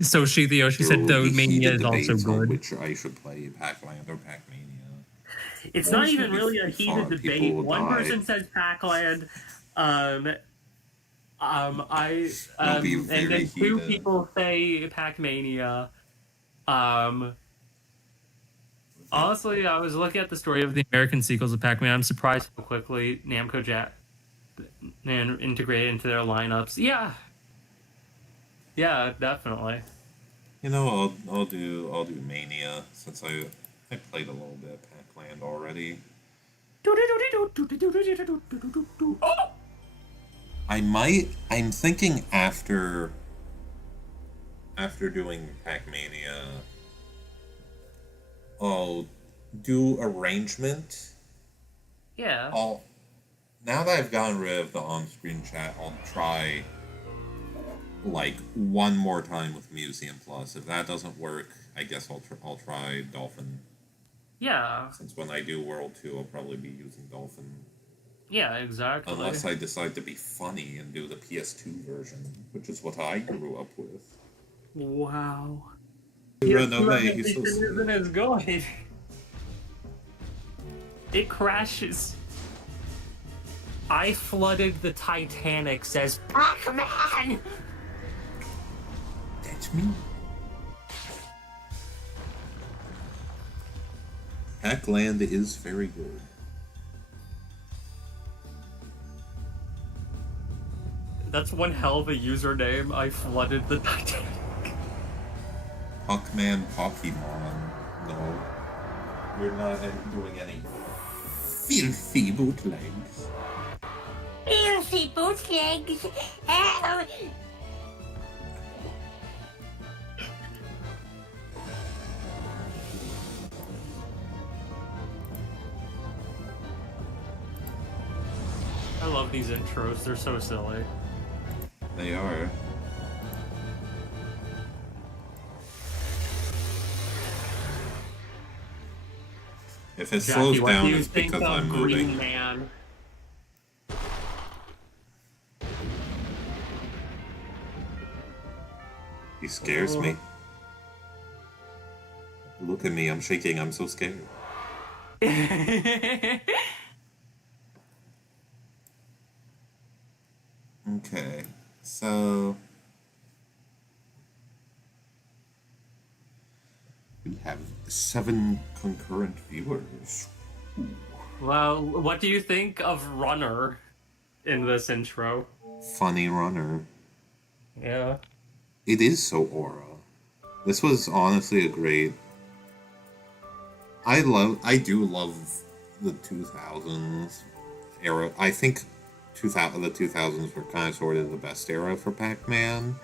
Soshi the Yoshi said though Mania is also good. Which I should play, Pac-Land or Pac-Mania. It's not even really a heated debate. One die. person says Pac-Land, and then two heated. people say Pac-Mania. Honestly, I was looking at the story of the American sequels of Pac-Man. I'm surprised how quickly Namco integrated into their lineups. Yeah, definitely. You know, I'll do Mania since I played a little bit of Pac-Land already. I'm thinking after doing Pac-Mania, I'll do Arrangement. Yeah. Now that I've gotten rid of the on-screen chat, I'll try like one more time with Museum Plus. If that doesn't work, I guess I'll try Dolphin. Yeah. Since when I do World 2, I'll probably be using Dolphin. Yeah, exactly. Unless I decide to be funny and do the PS2 version, which is what I grew up with. Wow. He's so isn't as good. It crashes. I flooded the Titanic, says Pac-Man! That's me. Pac-Land is very good. That's one hell of a username. I flooded the Titanic. Pac-Man Pokemon. No. We're not doing any filthy bootlegs. Filthy bootlegs. Oh. I love these intros. They're so silly. They are. If it Jackie, slows what down, do you it's think because of I'm Green moving. Man? He scares me. Look at me, I'm shaking, I'm so scared. Okay, so... we have 7 concurrent viewers. Ooh. Well, what do you think of Runner in this intro? Funny runner. Yeah. It is so aura. This was honestly a great... I do love the 2000s era. I think the 2000s were kind of sort of the best era for Pac-Man.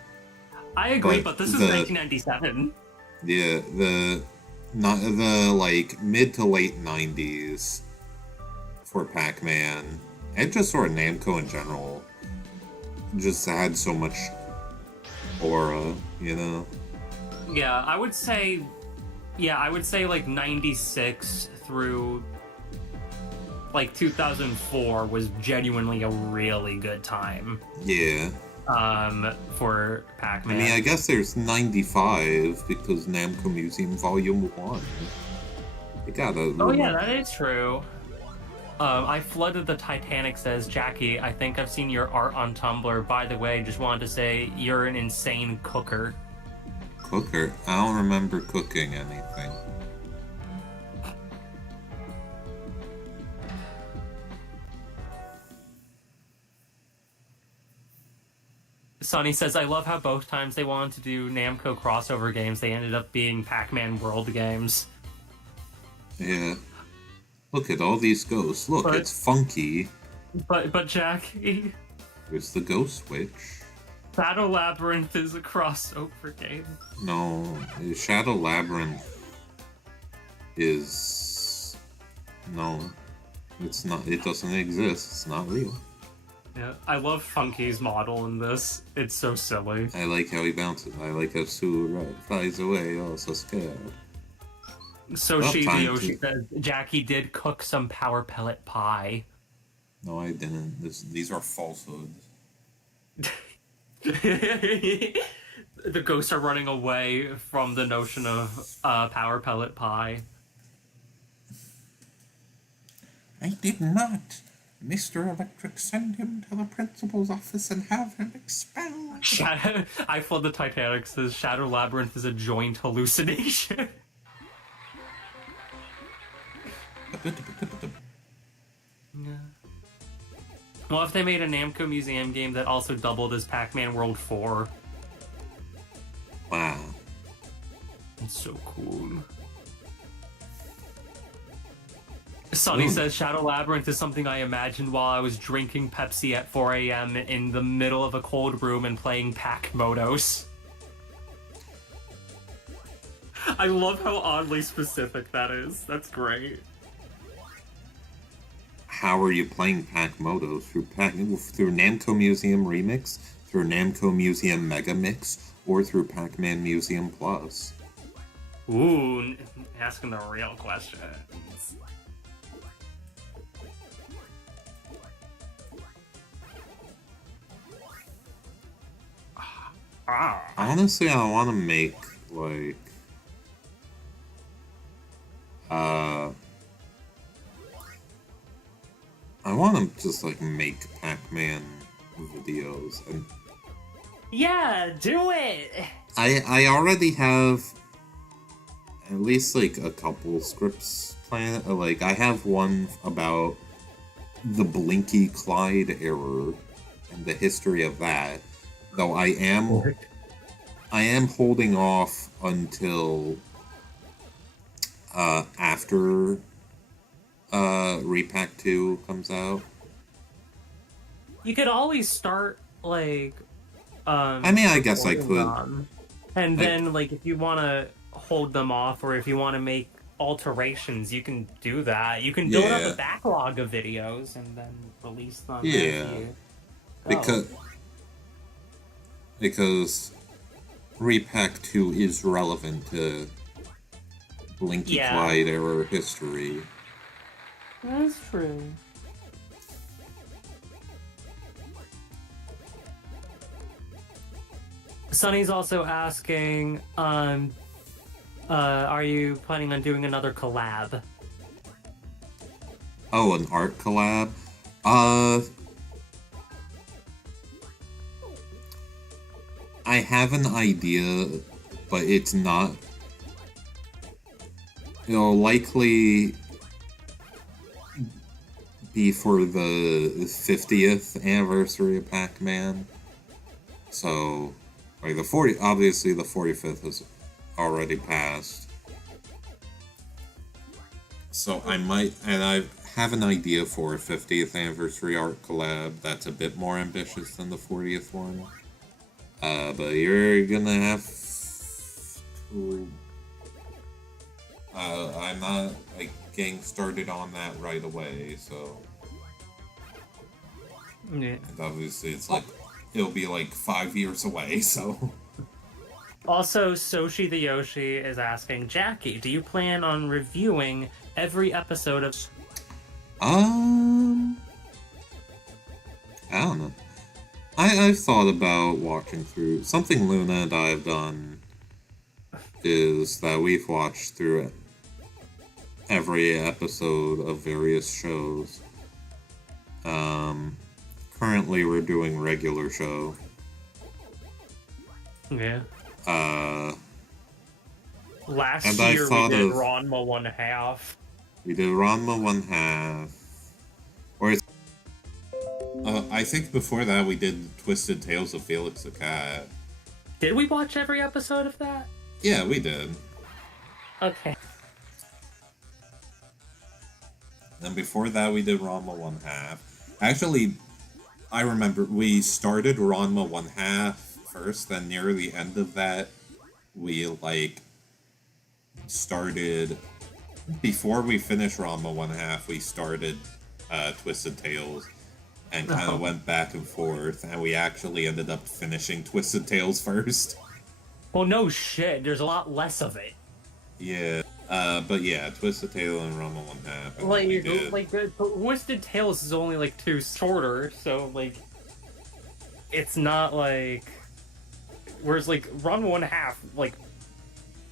I agree, but this is 1997. Yeah, the like mid to late 90s for Pac-Man And just sort of Namco in general just had so much aura, you know? Yeah, I would say like 96 through like 2004 was genuinely a really good time. Yeah. For Pac-Man. I mean, I guess there's 95 because Namco Museum Volume 1. They gotta. Oh yeah, that is true. I flooded the Titanic, says Jackie. I think I've seen your art on Tumblr. By the way, just wanted to say you're an insane cooker. Cooker? I don't remember cooking anything. Sonny says, I love how both times they wanted to do Namco crossover games, they ended up being Pac-Man World games. Yeah. Look at all these ghosts. Look, it's funky. But Jackie... There's the ghost witch. Shadow Labyrinth is a crossover game. No, Shadow Labyrinth is... No. It's not. It doesn't exist. It's not real. Yeah, I love Funky's model in this. It's so silly. I like how he bounces. I like how Sue flies away, oh, so scared. So Yoshi says Jackie did cook some power pellet pie. No, I didn't. These are falsehoods. The ghosts are running away from the notion of power pellet pie. I did not. Mr. Electric, send him to the principal's office and have him expelled. I flood the Titanic says Shadow Labyrinth is a joint hallucination. Well, if they made a Namco Museum game that also doubled as Pac-Man World 4. Wow. It's so cool. Sonny says Shadow Labyrinth is something I imagined while I was drinking Pepsi at 4 a.m. in the middle of a cold room and playing Pac-Motos. I love how oddly specific that is. That's great. How are you playing Pac-Motos? Through Namco Museum Remix, through Namco Museum Mega Mix, or through Pac-Man Museum Plus? Ooh, asking the real questions. Honestly, I want to make, like... I want to just, like, make Pac-Man videos. And Yeah, do it! I already have at least, like, a couple scripts planned. Like, I have one about the Blinky Clyde error and the history of that. Though I am holding off until after Repack 2 comes out. You could always start, like, I mean, I guess I could. And then, like, if you want to hold them off, or if you want to make alterations, you can do that. You can build up a backlog of videos and then release them. Yeah. Because Repack 2 is relevant to Blinky Clyde era history. That's true. Sonny's also asking, are you planning on doing another collab? Oh, an art collab? I have an idea, but it's not... It'll likely be for the 50th anniversary of Pac-Man. So, like, obviously the 45th has already passed. So I might, and I have an idea for a 50th anniversary art collab that's a bit more ambitious than the 40th one. But you're gonna have to... I'm not, like, getting started on that right away, so... Yeah. And obviously, it's like it'll be like 5 years away. So, Also, Soshi the Yoshi is asking, Jackie, do you plan on reviewing every episode of... um, I don't know. I've thought about watching through something Luna and I have done is that we've watched through every episode of various shows. Currently we're doing regular show. Yeah. And Last I year we thought did of- Ranma 1/2. We did Ranma 1/2. Or it's, I think before that we did Twisted Tales of Felix the Cat. Did we watch every episode of that? Yeah, we did. Okay. And before that we did Ranma 1/2. Actually, I remember we started Ranma 1/2 first, then near the end of that, we like started before we finished Ranma 1/2, we started Twisted Tales and kind of went back and forth, and we actually ended up finishing Twisted Tales first. Well, no shit. There's a lot less of it. Yeah, but yeah, Twisted Tales and Ranma 1/2. and then we did. The Twisted Tales is only like 2 shorter, so like it's not like. Whereas like Ranma 1/2, like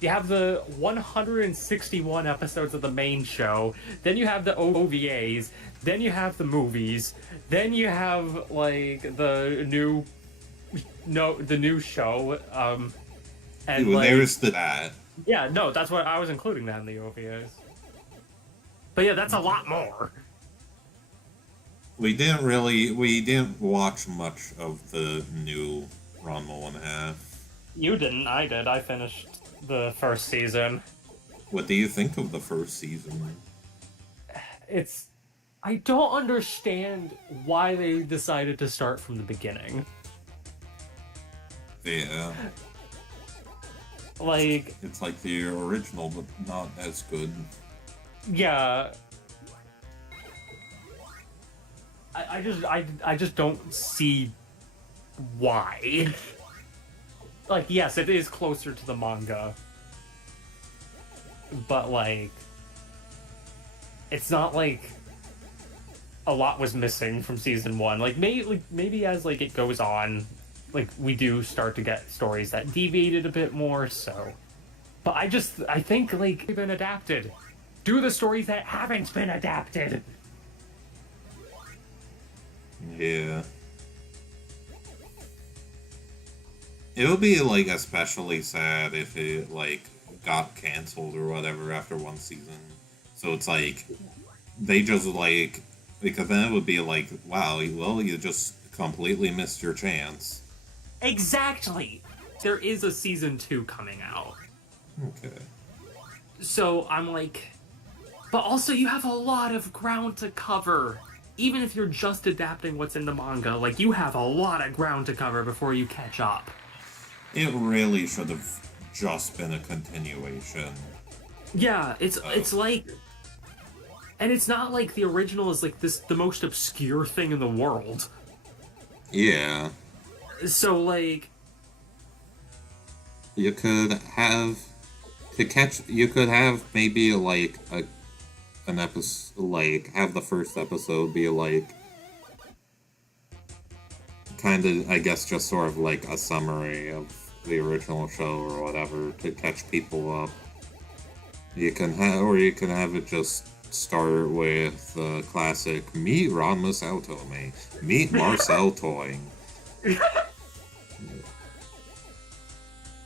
you have the 161 episodes of the main show, then you have the OVAs, then you have the movies, then you have like the new show, and Well, like, there's that. yeah, no, that's what I was including that in the OVAs. But yeah, that's a lot more. We didn't watch much of the new Ranma 1/2. You didn't, I did. I finished the first season. What do you think of the first season? I don't understand why they decided to start from the beginning. Yeah, Like, it's like the original, but not as good. yeah. I just don't see why. Like, yes, it is closer to the manga. But, like, it's not like a lot was missing from season 1. Like, maybe as, like, it goes on, like, we do start to get stories that deviated a bit more, so. But I think, like, they've been adapted. Do the stories that haven't been adapted! Yeah. It would be, like, especially sad if it, like, got canceled or whatever after one season. So it's like, they just, like, because then it would be like, wow, well, you just completely missed your chance. Exactly! There is a season 2 coming out. Okay. So I'm like, but also you have a lot of ground to cover. Even if you're just adapting what's in the manga, like, you have a lot of ground to cover before you catch up. It really should have just been a continuation. Yeah, it's like, and it's not like the original is like the most obscure thing in the world. Yeah. So like, You could have maybe like an episode, like have the first episode be like kind of, I guess, just sort of like a summary of the original show or whatever to catch people up. You can have it just start with the classic "Meet Ranma Saotome, meet Marcel Toying."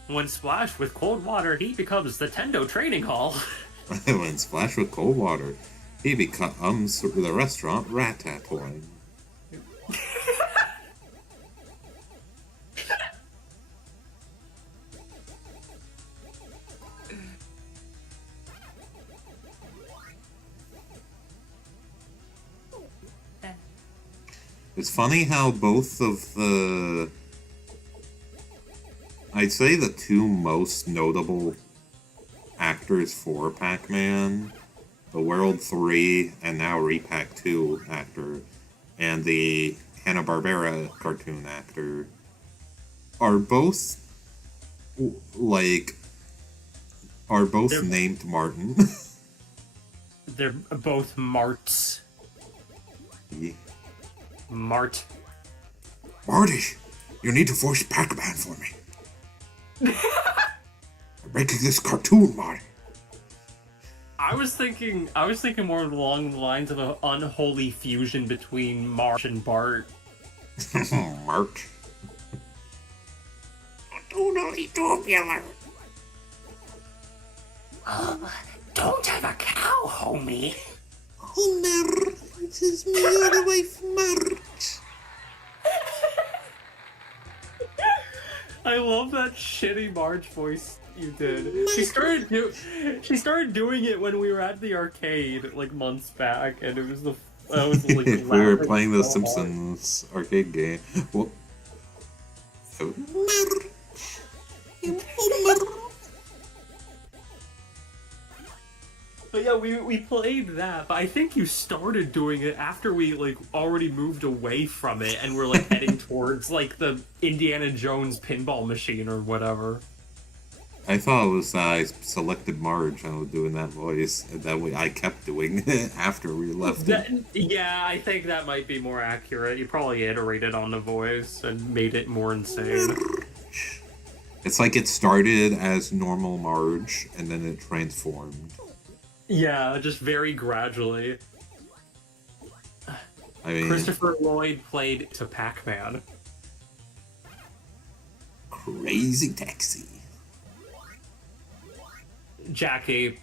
when splashed with cold water, he becomes the Tendo Training Hall. When splashed with cold water, he becomes the restaurant Ratatouille. It's funny how both of I'd say the two most notable actors for Pac-Man, the World 3 and now Repack 2 actor, and the Hanna-Barbera cartoon actor, are both like are both They're named Martin. they're both Marts. Yeah. Mart. Marty, you need to voice Pac-Man for me. I'm making this cartoon, Marty. I was thinking more along the lines of an unholy fusion between March and Bart. Mark. Totally tubular. Don't have a cow, homie. Homer, it is me, your wife, March. I love that shitty Marge voice you did. She started doing it when we were at the arcade like months back, and it was I was like We were laughing playing the so hard. Simpsons arcade game. Well, March. Homer. But yeah, we played that, but I think you started doing it after we like already moved away from it and we're like heading towards like the Indiana Jones pinball machine or whatever. I thought it was I selected Marge and I was doing that voice, and that way I kept doing it after we left it. Yeah, I think that might be more accurate. You probably iterated on the voice and made it more insane. It's like it started as normal Marge, and then it transformed. Yeah, just very gradually. I mean, Christopher Lloyd played to Pac-Man. Crazy Taxi. Jackie,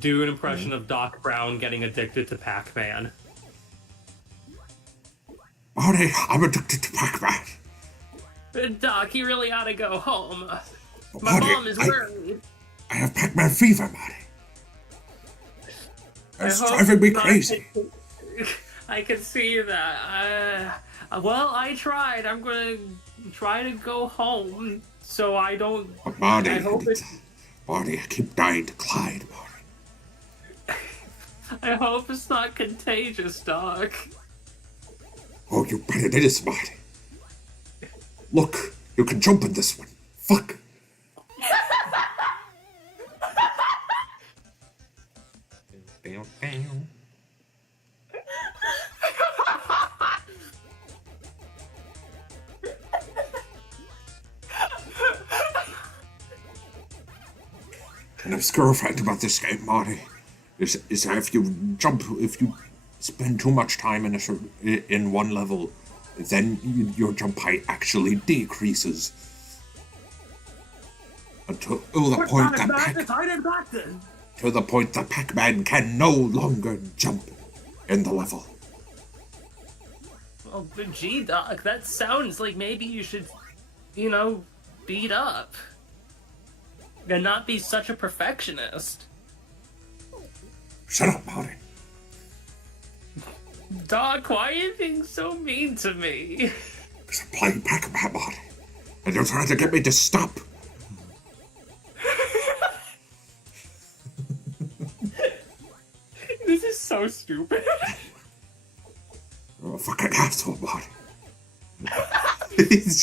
do an impression of Doc Brown getting addicted to Pac-Man. Marty, I'm addicted to Pac-Man. Doc, you really ought to go home. My Marty, mom is worried. I have Pac-Man fever, Marty. It's I hope driving me Doc- crazy. I can see that. Well, I tried. I'm gonna try to go home so I don't. But Marty, I hope it's. Marty, I keep dying to Clyde, Marty. I hope it's not contagious, Doc. Oh, you bet it is, Marty. Look, you can jump in this one. Fuck. An obscure fact about this game, Marty, is that if you spend too much time in one level, then your jump height actually decreases. Until the point that Pac-Man can no longer jump in the level. Oh, but gee, Doc, that sounds like maybe you should, beat up. And not be such a perfectionist. Shut up, Marty. Doc, why are you being so mean to me? Because I'm playing Pac-Man, Marty. And you're trying to get me to stop. This is so stupid. You're a fucking asshole, Marty. He's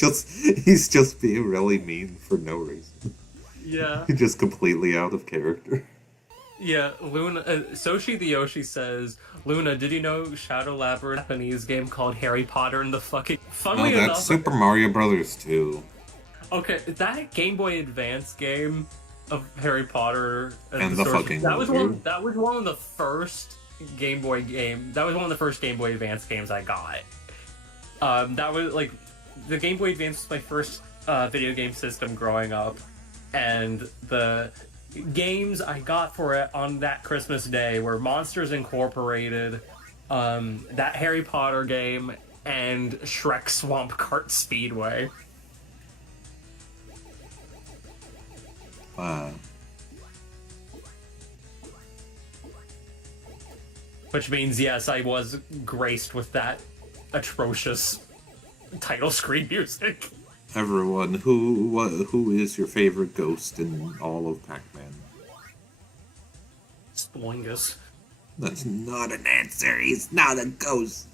just being really mean for no reason. Yeah. He's just completely out of character. Yeah, Luna. Soshi the Yoshi says, Luna, did you know Shadow Labyrinth Japanese game called Harry Potter and the fucking... Oh, Funnily that's enough... Super Mario Brothers 2. Okay, that Game Boy Advance game of Harry Potter And the fucking that was movie. that was one of the first Game Boy game. That was one of the first Game Boy Advance games I got. That was like the Game Boy Advance was my first video game system growing up, and the games I got for it on that Christmas day were Monsters Incorporated, that Harry Potter game, and Shrek Swamp Kart Speedway. Wow. Which means, yes, I was graced with that atrocious title screen music. Everyone, who is your favorite ghost in all of Pac-Man? Spoingus. That's not an answer. He's not a ghost.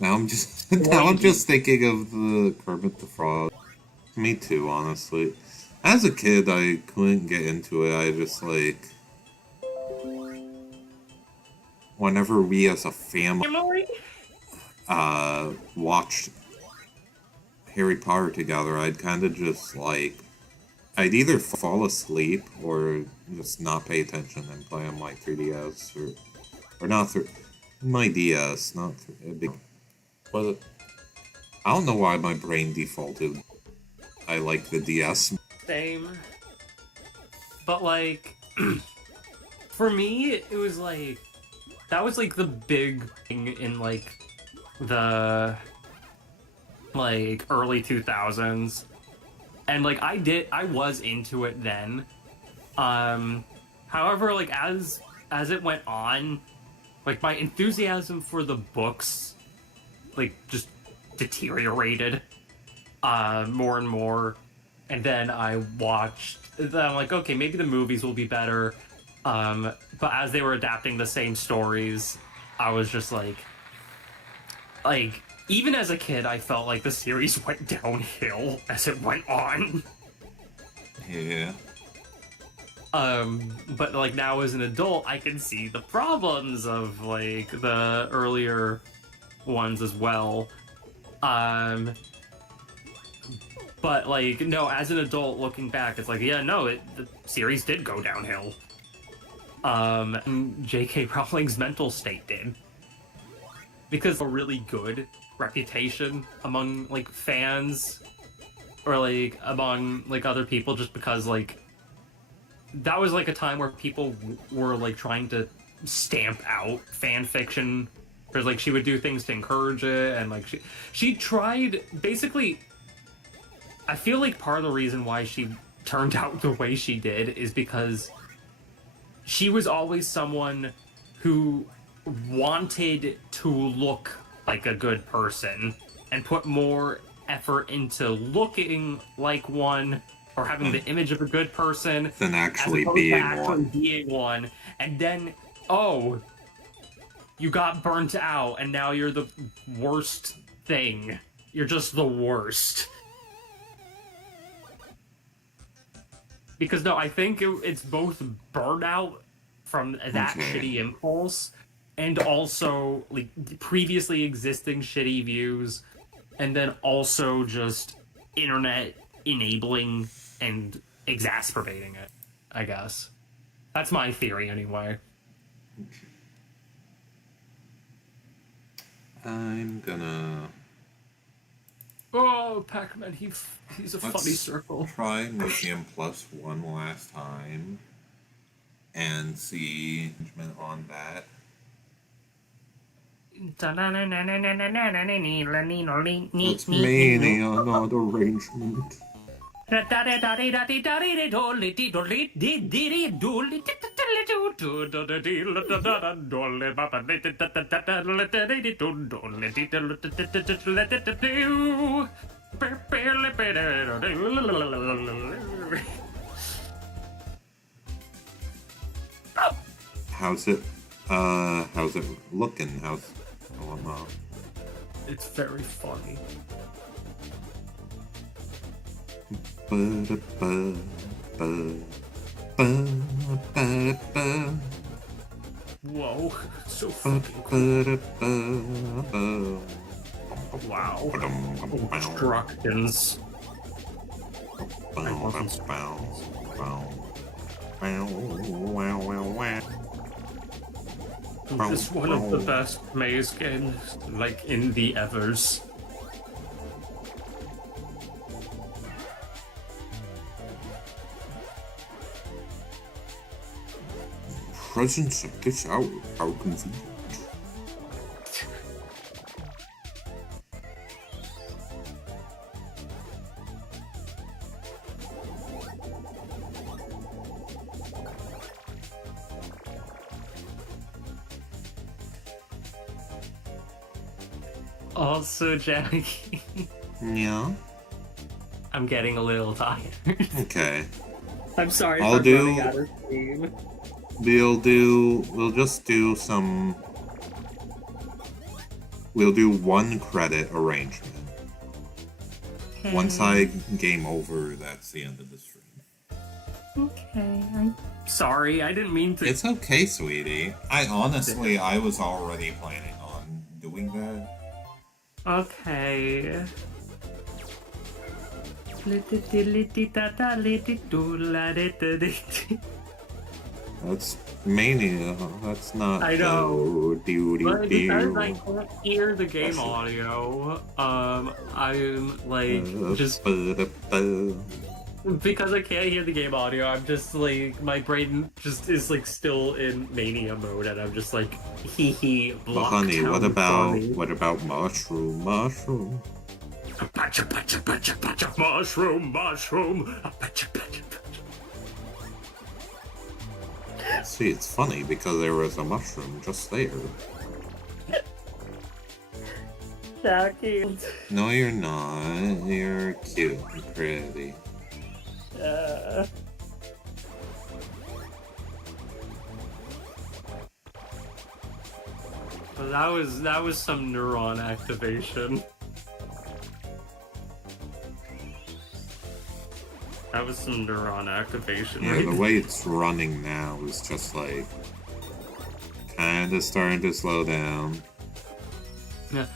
Now I'm just now I'm just thinking of the Kermit the Frog. Me too, honestly. As a kid, I couldn't get into it. I just like whenever we as a family watched Harry Potter together, I'd kind of just like I'd either fall asleep or just not pay attention and play on my 3DS or not through my DS, not a big. But I don't know why my brain defaulted. I like the DS. Same. But like, for me, it was like that was like the big thing in like the like early 2000s, and like I was into it then. However, like as it went on, like my enthusiasm for the books like just deteriorated more and more, and then I watched. Then I'm like, okay, maybe the movies will be better. But as they were adapting the same stories, I was just like even as a kid, I felt like the series went downhill as it went on. Yeah. But like now as an adult, I can see the problems of like the earlier ones as well. But like no, as an adult looking back, it's like yeah, no, the series did go downhill. And J.K. Rowling's mental state did, because a really good reputation among like fans or like among like other people, just because like that was like a time where people were like trying to stamp out fan fiction, because like she would do things to encourage it, and like she tried basically. I feel like part of the reason why she turned out the way she did is because she was always someone who wanted to look like a good person and put more effort into looking like one, or having the image of a good person Than actually as opposed being to actually one. being one. And then, oh, you got burnt out and now you're the worst thing. You're just the worst. Because no, I think it's both burnout from that shitty impulse, and also like previously existing shitty views, and then also just internet enabling and exacerbating it, I guess. That's my theory anyway. I'm gonna Oh, Pac-Man, he's a funny circle. try Museum Plus one last time and see judgment on that. It's mania, not arrangement. How's it looking? How's going on? It's very funny. Whoa, so fucking cool. Wow. Instructions. This is one of the best maze games, like, in the evers. Presents at this hour, how convenient. Also, Jackie, Yeah. I'm getting a little tired. Okay. I'm sorry I'll for do- running out of steam. We'll just do some we'll do one credit arrangement. Once I game over, that's the end of the stream. Okay, I'm sorry. I didn't mean to. It's okay, sweetie. I was already planning on doing that. Okay. That's Mania. That's not. I know. But because I Do. can't hear the game audio, I'm like just because I can't hear the game audio. I'm just like my brain just is like still in mania mode, and I'm just like hee hee. But honey, what about mushroom? Pacha, pacha, pacha, pacha, mushroom. Pacha, pacha, See, it's funny because there was a mushroom just there. Jackie. No, you're not. You're cute and pretty. Well, that was some neuron activation. That was some neuron activation. Yeah, Right? the way it's running now is just like kind of starting to slow down. Yeah.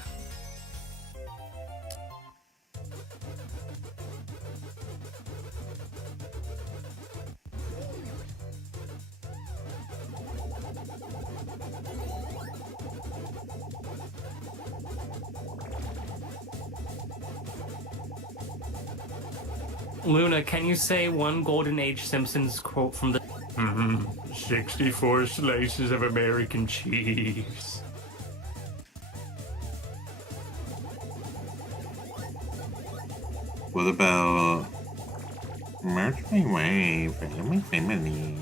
Luna, can you say one Golden Age Simpsons quote from the 64 slices of American cheese? What about March my way, family, family.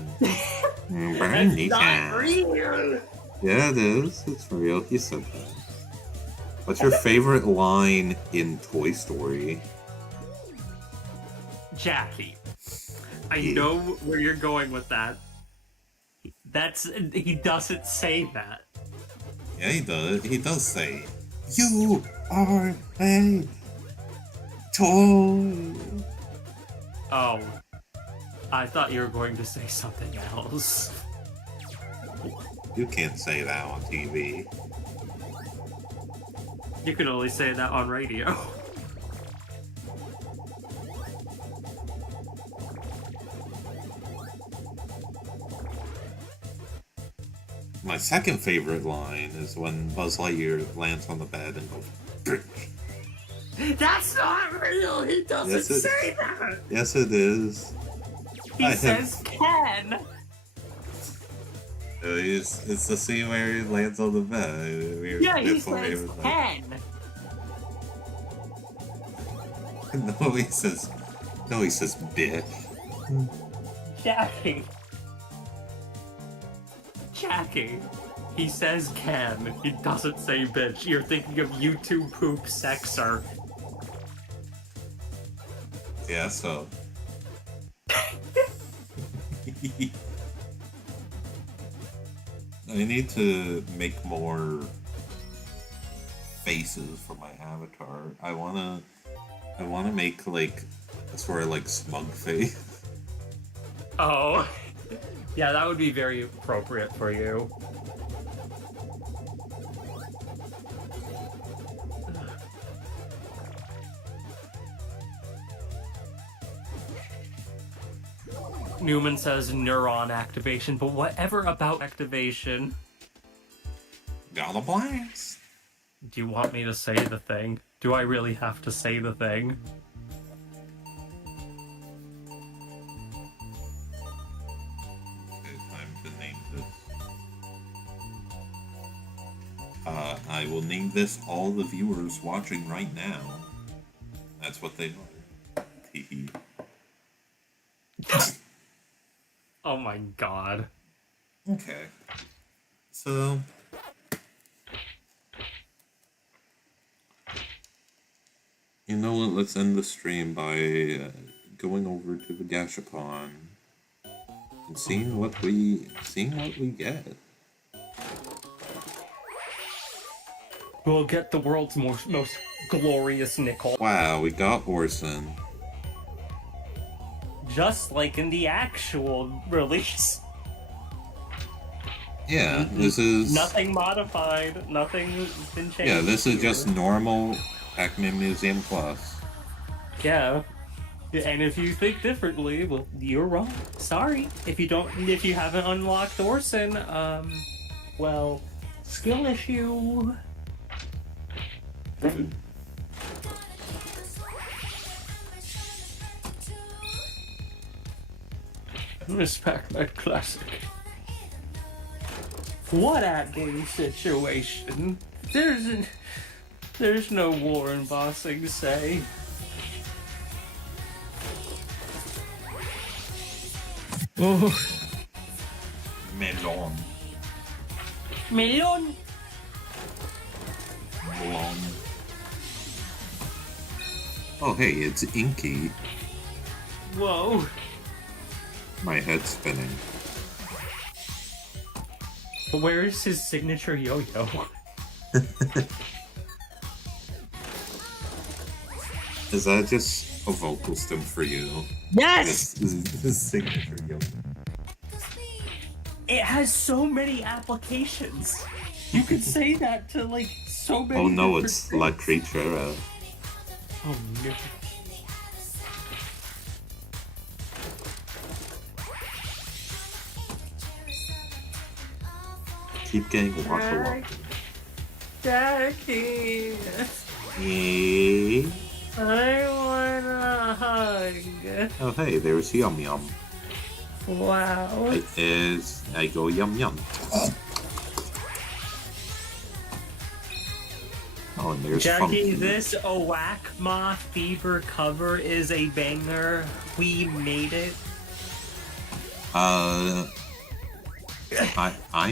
Burn these out. Real. Yeah, it is. It's real. He said that. What's your favorite line in Toy Story? Jackie, I know where you're going with that. He doesn't say that. Yeah, he does. He does say, "You are a toy." Oh, I thought you were going to say something else. You can't say that on TV. You can only say that on radio. My second favorite line is when Buzz Lightyear lands on the bed and goes, "Bitch." That's not real! He doesn't Yes, it- say that! Yes, it is. He says Ken! It's the scene where he lands on the bed. Yeah, he Before says was like- Ken! No, he says, bitch. Jackie. Jackie. He says Ken. He doesn't say bitch. You're thinking of YouTube poop sexer. Yeah, so. I need to make more faces for my avatar. I wanna make like a sort of like smug face. Oh. Yeah, that would be very appropriate for you. Newman says neuron activation, but whatever about activation? Got a blast. Do you want me to say the thing? Do I really have to say the thing? Okay, time to name this. I will name this all the viewers watching right now. That's what they are. Hee. Oh my god. Okay. So. You know what? Let's end the stream by going over to the Gashapon and seeing what we get. We'll get the world's most glorious nickel. Wow, we got Orson. Just like in the actual release. Yeah, this is... Nothing modified. Nothing's been changed. Yeah, this is here. just normal Pac-Man Museum Plus. Yeah. And if you think differently, well, you're wrong. Sorry. If you haven't unlocked Orson, well, skill issue. Miss Pac-Man Classic. What at game situation? There's no war in Bossing say. Oh. Melon. Melon. Melon. Oh, hey, it's Inky. Whoa. My head's spinning. Where's his signature yo-yo? Is that just a vocal stem for you? Yes! This signature yo. It has so many applications. You could say that to like so many. Oh no, different it's things. La Creatura. Oh no. Keep getting Waka Waka. Jackie, Yeah. I wanna hug. Oh hey, there's Yum Yum. Wow. I go Yum Yum. Oh, and there's Jackie, Funky. this Owakma Fever cover is a banger. We made it. I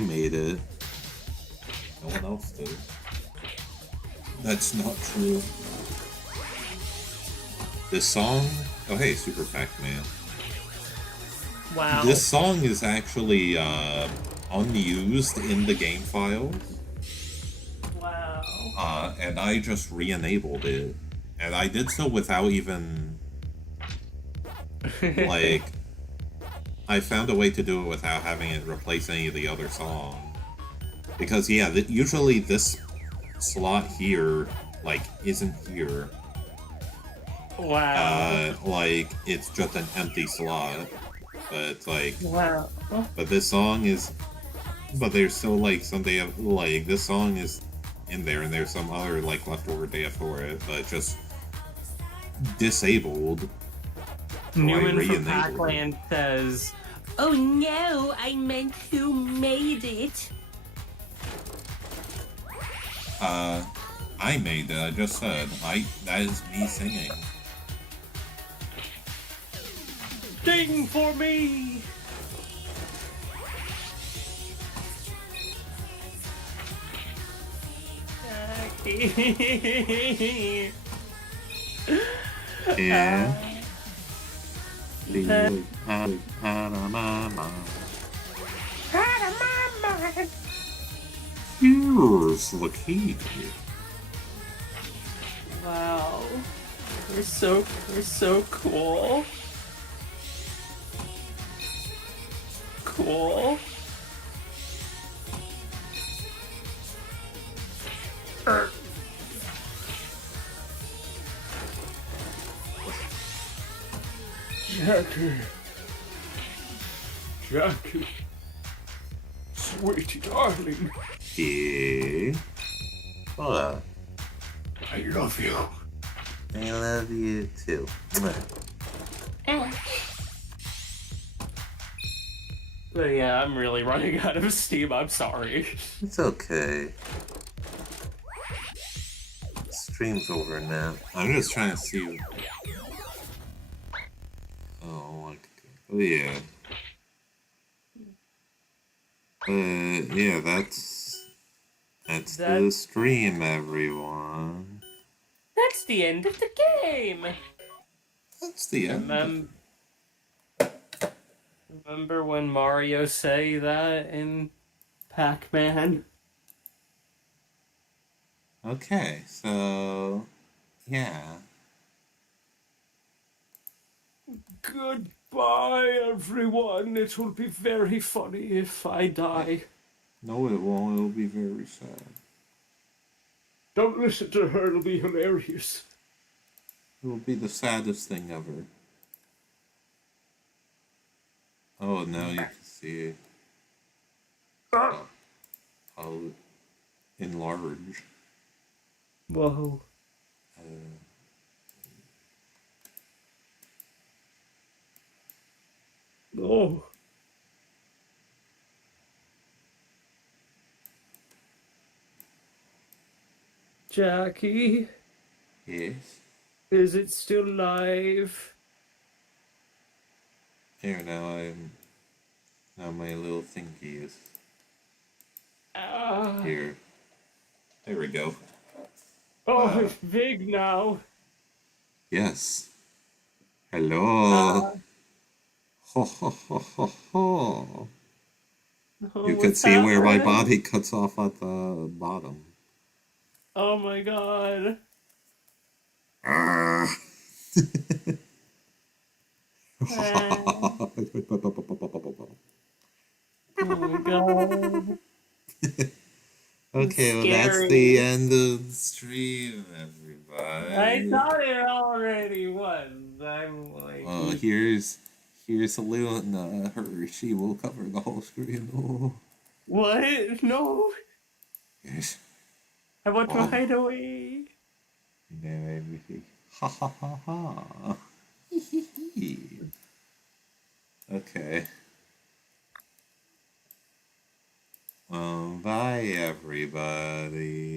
made it. No one else did. That's not true. This song... Oh hey, Super Pac-Man. Wow. This song is actually unused in the game files. Wow. And I just re-enabled it. And I did so without even... like... I found a way to do it without having it replace any of the other songs. Because, yeah, usually this slot here, like, isn't here. Wow. Like, it's just an empty slot. But it's like... Wow. But this song is... But there's still, like, some data... Like, this song is in there, and there's some other, like, leftover data for it, but just... disabled. So Newman from Pac-Man says, "Oh no, I meant who made it." I made it, I just said. That is me singing. Sing for me! Jackie. Yeah. Here's the key. Wow. They're so cool. Cool. Jackie. Sweetie darling. Yeah. What? I love you. I love you too. But yeah, I'm really running out of steam. I'm sorry. It's okay. Stream's over now. I'm just trying to see. Oh, yeah. Yeah, that's the stream, everyone. That's the end of the game. That's the end. Remember when Mario say that in Pac-Man? Okay, so yeah. Goodbye, everyone. It will be very funny if I die. No, it won't. It'll be very sad. Don't listen to her, it'll be hilarious. It will be the saddest thing ever. Oh, now you can see Ah. how enlarged. Whoa. Oh. Jackie, Yes. is it still live? Here now my little thingy is Ah. here. There we go. Oh, it's big now. Yes. Hello. Ah. Ho ho ho ho ho. Oh, You can what's see where my happening? body cuts off at the bottom. Oh my god. Ah. Ah. Oh my god. It's Okay, well that's the scary. end of the stream, I everybody. thought it already was. I'm like, Well, here's Luna. She will cover the whole screen. Oh, what? No. yes. I want to Oh, hide away. then everything. Ha ha ha ha. Okay. Bye everybody.